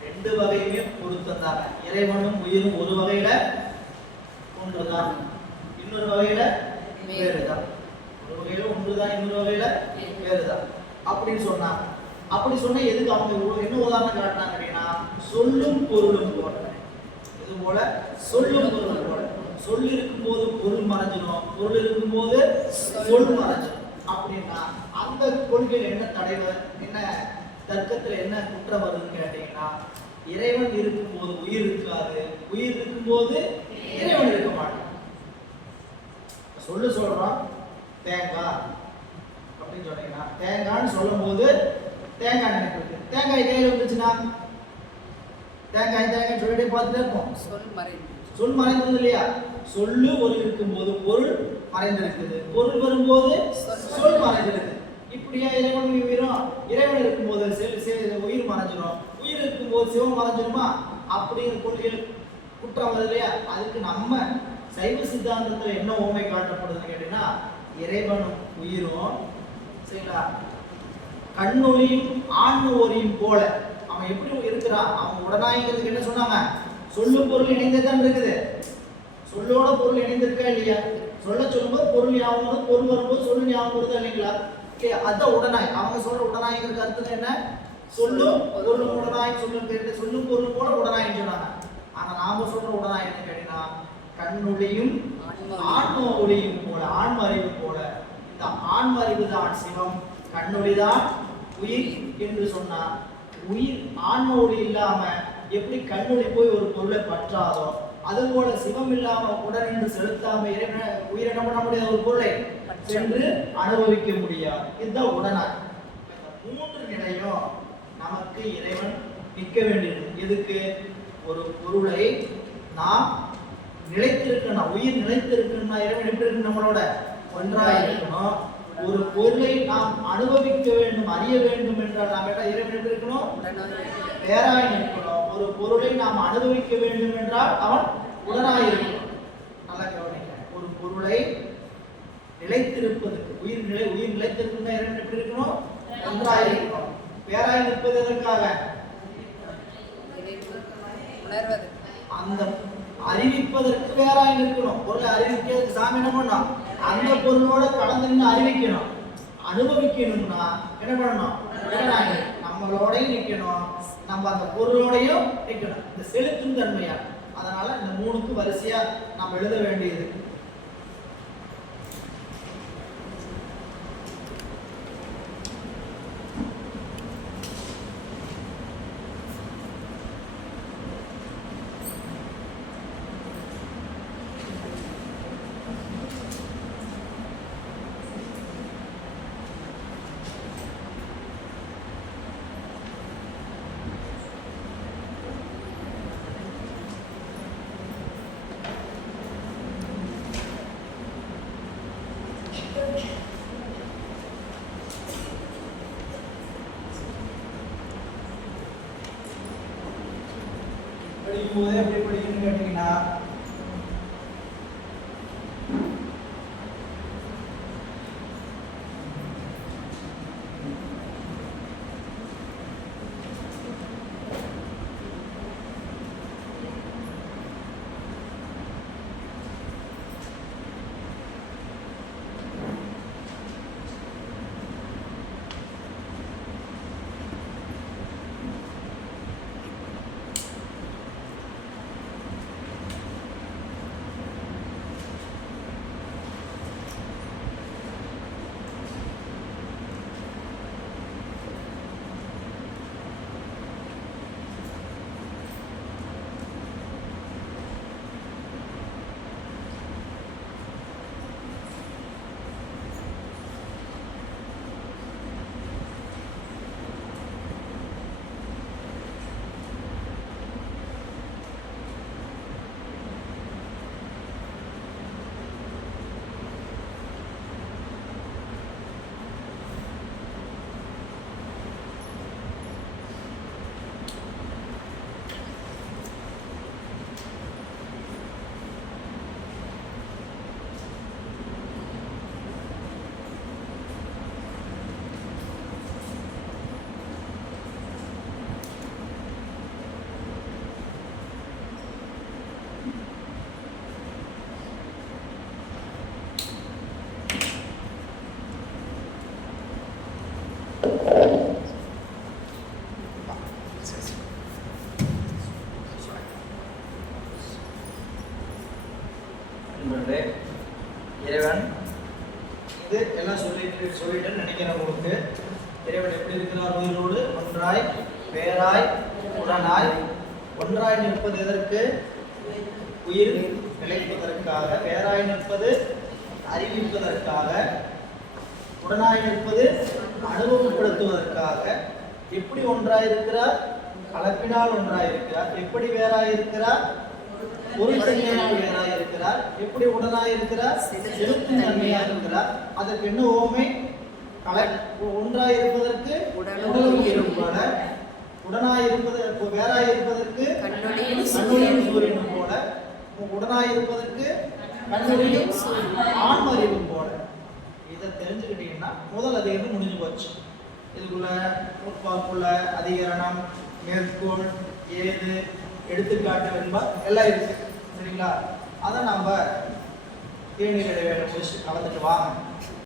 ரெண்டு வகையுமே பொருத்தம் தாங்க. இறைவனும் உயிரும் ஒரு வகையில ஒன்றுதான், இன்னொரு வகையில வேறுதான். ஒரு வகையில ஒன்றுதான், இன்னொரு வகையில வேறுதான் அப்படின்னு சொன்னாங்க. அப்படி சொன்ன எதுக்கு அவங்க என்ன உதாரணம் காட்டினாங்க அப்படின்னா, சொல்லும் பொருளும் போல. இது போல சொல்லும் பொருளும் போல. சொல் இருக்கும் போது பொருள் மறைஞ்சிடும், பொருள் இருக்கும் போது சொல் மறைஞ்சிடும். அப்படின்னா அந்த கொள்கையில் என்ன தடைவர், என்ன தர்க்கத்துல என்ன குற்றம் வருதுன்னு கேட்டீங்கன்னா, இறைவன் இருக்கும் போது உயிர் இருக்காது, உயிர் இருக்கும் போது இறைவன் இருக்க மாட்டான். சொல்றோம் தேங்காய் அப்படின்னு சொன்னீங்கன்னா, தேங்காய்னு சொல்லும் போது தேங்காய் நினைக்கிறது. தேங்காய் கையில் வந்துச்சுன்னா தேங்காய் தேங்காய் சொல்லிட்டே பார்த்துட்டே இருப்போம். சொல் மறைந்தது இல்லையா? சொல்லு ஒரு இருக்கும் போது பொருள் மறைந்திருக்குது, பொருள் வரும்போது சொல் மறைந்திருக்கு. இப்படியா இறைவன் உயிரும்? இறைவன் இருக்கும்போது உயிர் மறைஞ்சிடும், உயிர் இருக்கும்போது சிவம் மறைஞ்சிருமா? அப்படிங்கிற கொள்கையில் குற்றம் வருது இல்லையா? அதுக்கு நம்ம சைவ சித்தாந்தத்துல என்ன உண்மை காட்டப்படுதுன்னு கேட்டீங்கன்னா, இறைவனும் உயிரும் சரிங்களா கண்ணொளியும் ஆன்ம ஒளியும் போல. அவன் எப்படி இருக்கிறான்? அவன் உடனாய்ங்கிறதுக்கு என்ன சொன்னாங்க? சொல்லும் பொருள் இணைந்ததான் இருக்குது. சொல்லோட பொருள் இணைந்திருக்கா இல்லையா? சொல்லும்போது பொருள் ஞாபகம் வருது, பொருள் வரும்போது சொல்லு ஞாபகம் வருதா இல்லைங்களா? அதான் உடனாய். அவங்க சொல்ற உடனாய்ங்கிற கருத்து என்ன? சொல்லும் பொருளும் உடனாய், சொல்லும் பொருள் போல உடனாயின்னு சொன்னாங்க. ஆனா நாம சொல்ற உடனாய் என்ன கேட்டீங்கன்னா, கண்ணொளியும் ஆன்ம ஒளியும் போல, ஆன்ம அறிவு போல. இந்த ஆன்ம அறிவு தான் சிவம், கண்ணொளிதான் உயிர் என்று சொன்னார். உயிர் ஆன்ம ஒளி இல்லாம எப்படி கண்ணொளி போய் ஒரு பொருளை பற்றாதோ, அதுபோல சிவம் இல்லாம உடனின்று செலுத்தாம உயிர் என்ன பண்ண முடியாது, ஒரு பொருளை சென்று அனுபவிக்க முடியாது. இதுதான் உடனாய். இந்த மூன்று நிலையும் நமக்கு இறைவன் நிற்க வேண்டியது. எதுக்கு? ஒரு பொருளை நாம் நிலைத்திருக்கணும், உயிர் நிலைத்திருக்கணும்னா இறைவன் எப்படி இருக்கு? நம்மளோட ஒன்றாக இருக்கணும். ஒரு பொருளை நாம் அனுபவிக்க வேண்டும், அறிய வேண்டும் என்றால் நாம் இறைவன் எப்படி இருக்கணும்? வேறாய் நிற்கணும். ஒரு பொருளை நாம் அனுபவிக்க வேண்டும் என்றால் அவன் உடனாய் இருக்கணும். நல்லா கவனிக்க. ஒரு பொருளை நிலைத்திருப்பதற்கு உயிர் நிலைத்திருக்கணும் இறைவன் எப்படி இருக்கணும்? ஒன்றாய் இருக்கணும். வேறாய் நிற்பது எதற்காக? அந்த அறிவிப்பதற்கு வேறாய் நிற்கணும். பொருளை அறிவிக்கிறதுக்கு சாமி என்ன பண்ணணும்? அந்த பொருளோட கலந்து நின்று அறிவிக்கணும். அனுபவிக்கணும்னா என்ன பண்ணணும்? நம்மளோடையும் நிற்கணும், நம்ம அந்த பொருளோடையும் நிற்கணும். இந்த செலுத்தும் தன்மையா. அதனால இந்த மூணுக்கு வரிசையா நாம் எழுத வேண்டியது. படிக்கும்போதே எப்படி படிக்கணும்னு கேட்டீங்கன்னா, உயிரோடு ஒன்றாய் வேறாய் உடனாய். ஒன்றாய் நிற்பது எதற்கு? உயிர் நிலைப்பதற்காக. வேறாய் நிற்பது அறிவிப்பதற்காக. உடனாய் நிற்பது அனுபவப்படுத்துவதற்காக. எப்படி ஒன்றாய் இருக்கிறார்? கலப்பினால் ஒன்றாய் இருக்கிறார். எப்படி வேறாய் இருக்கிறார்? ஒரு தன்மையாக வேறாய் இருக்கிறார். எப்படி உடனாய் இருக்கிறார்? செலுத்தும் தன்மையாக இருக்கிறார். அதற்கு என்ன ஓமை? ஒன்றாய் இருப்பதற்கு உடலும் உயிரும் போல, உடனாய் இருப்பதற்கு வேறாய் இருப்பதற்கு கண்ணொளியும் சூரியனும் போல, உடனாய் இருப்பதற்கு கண்ணொளியும் ஆன்மறிவும் போல. இதை தெரிஞ்சுக்கிட்டீங்கன்னா முதல் அதிகாரம் முடிஞ்சு போச்சு. இதுக்குள்ள முற்பாக்குள்ள அதிகரணம், மேற்கோள், ஏது, எடுத்துக்காட்டு என்பா எல்லாம் இருக்கு. சரிங்களா? அதை நம்ம தேநீர் இடைவேளை முடிச்சு கலந்துட்டு வாங்க.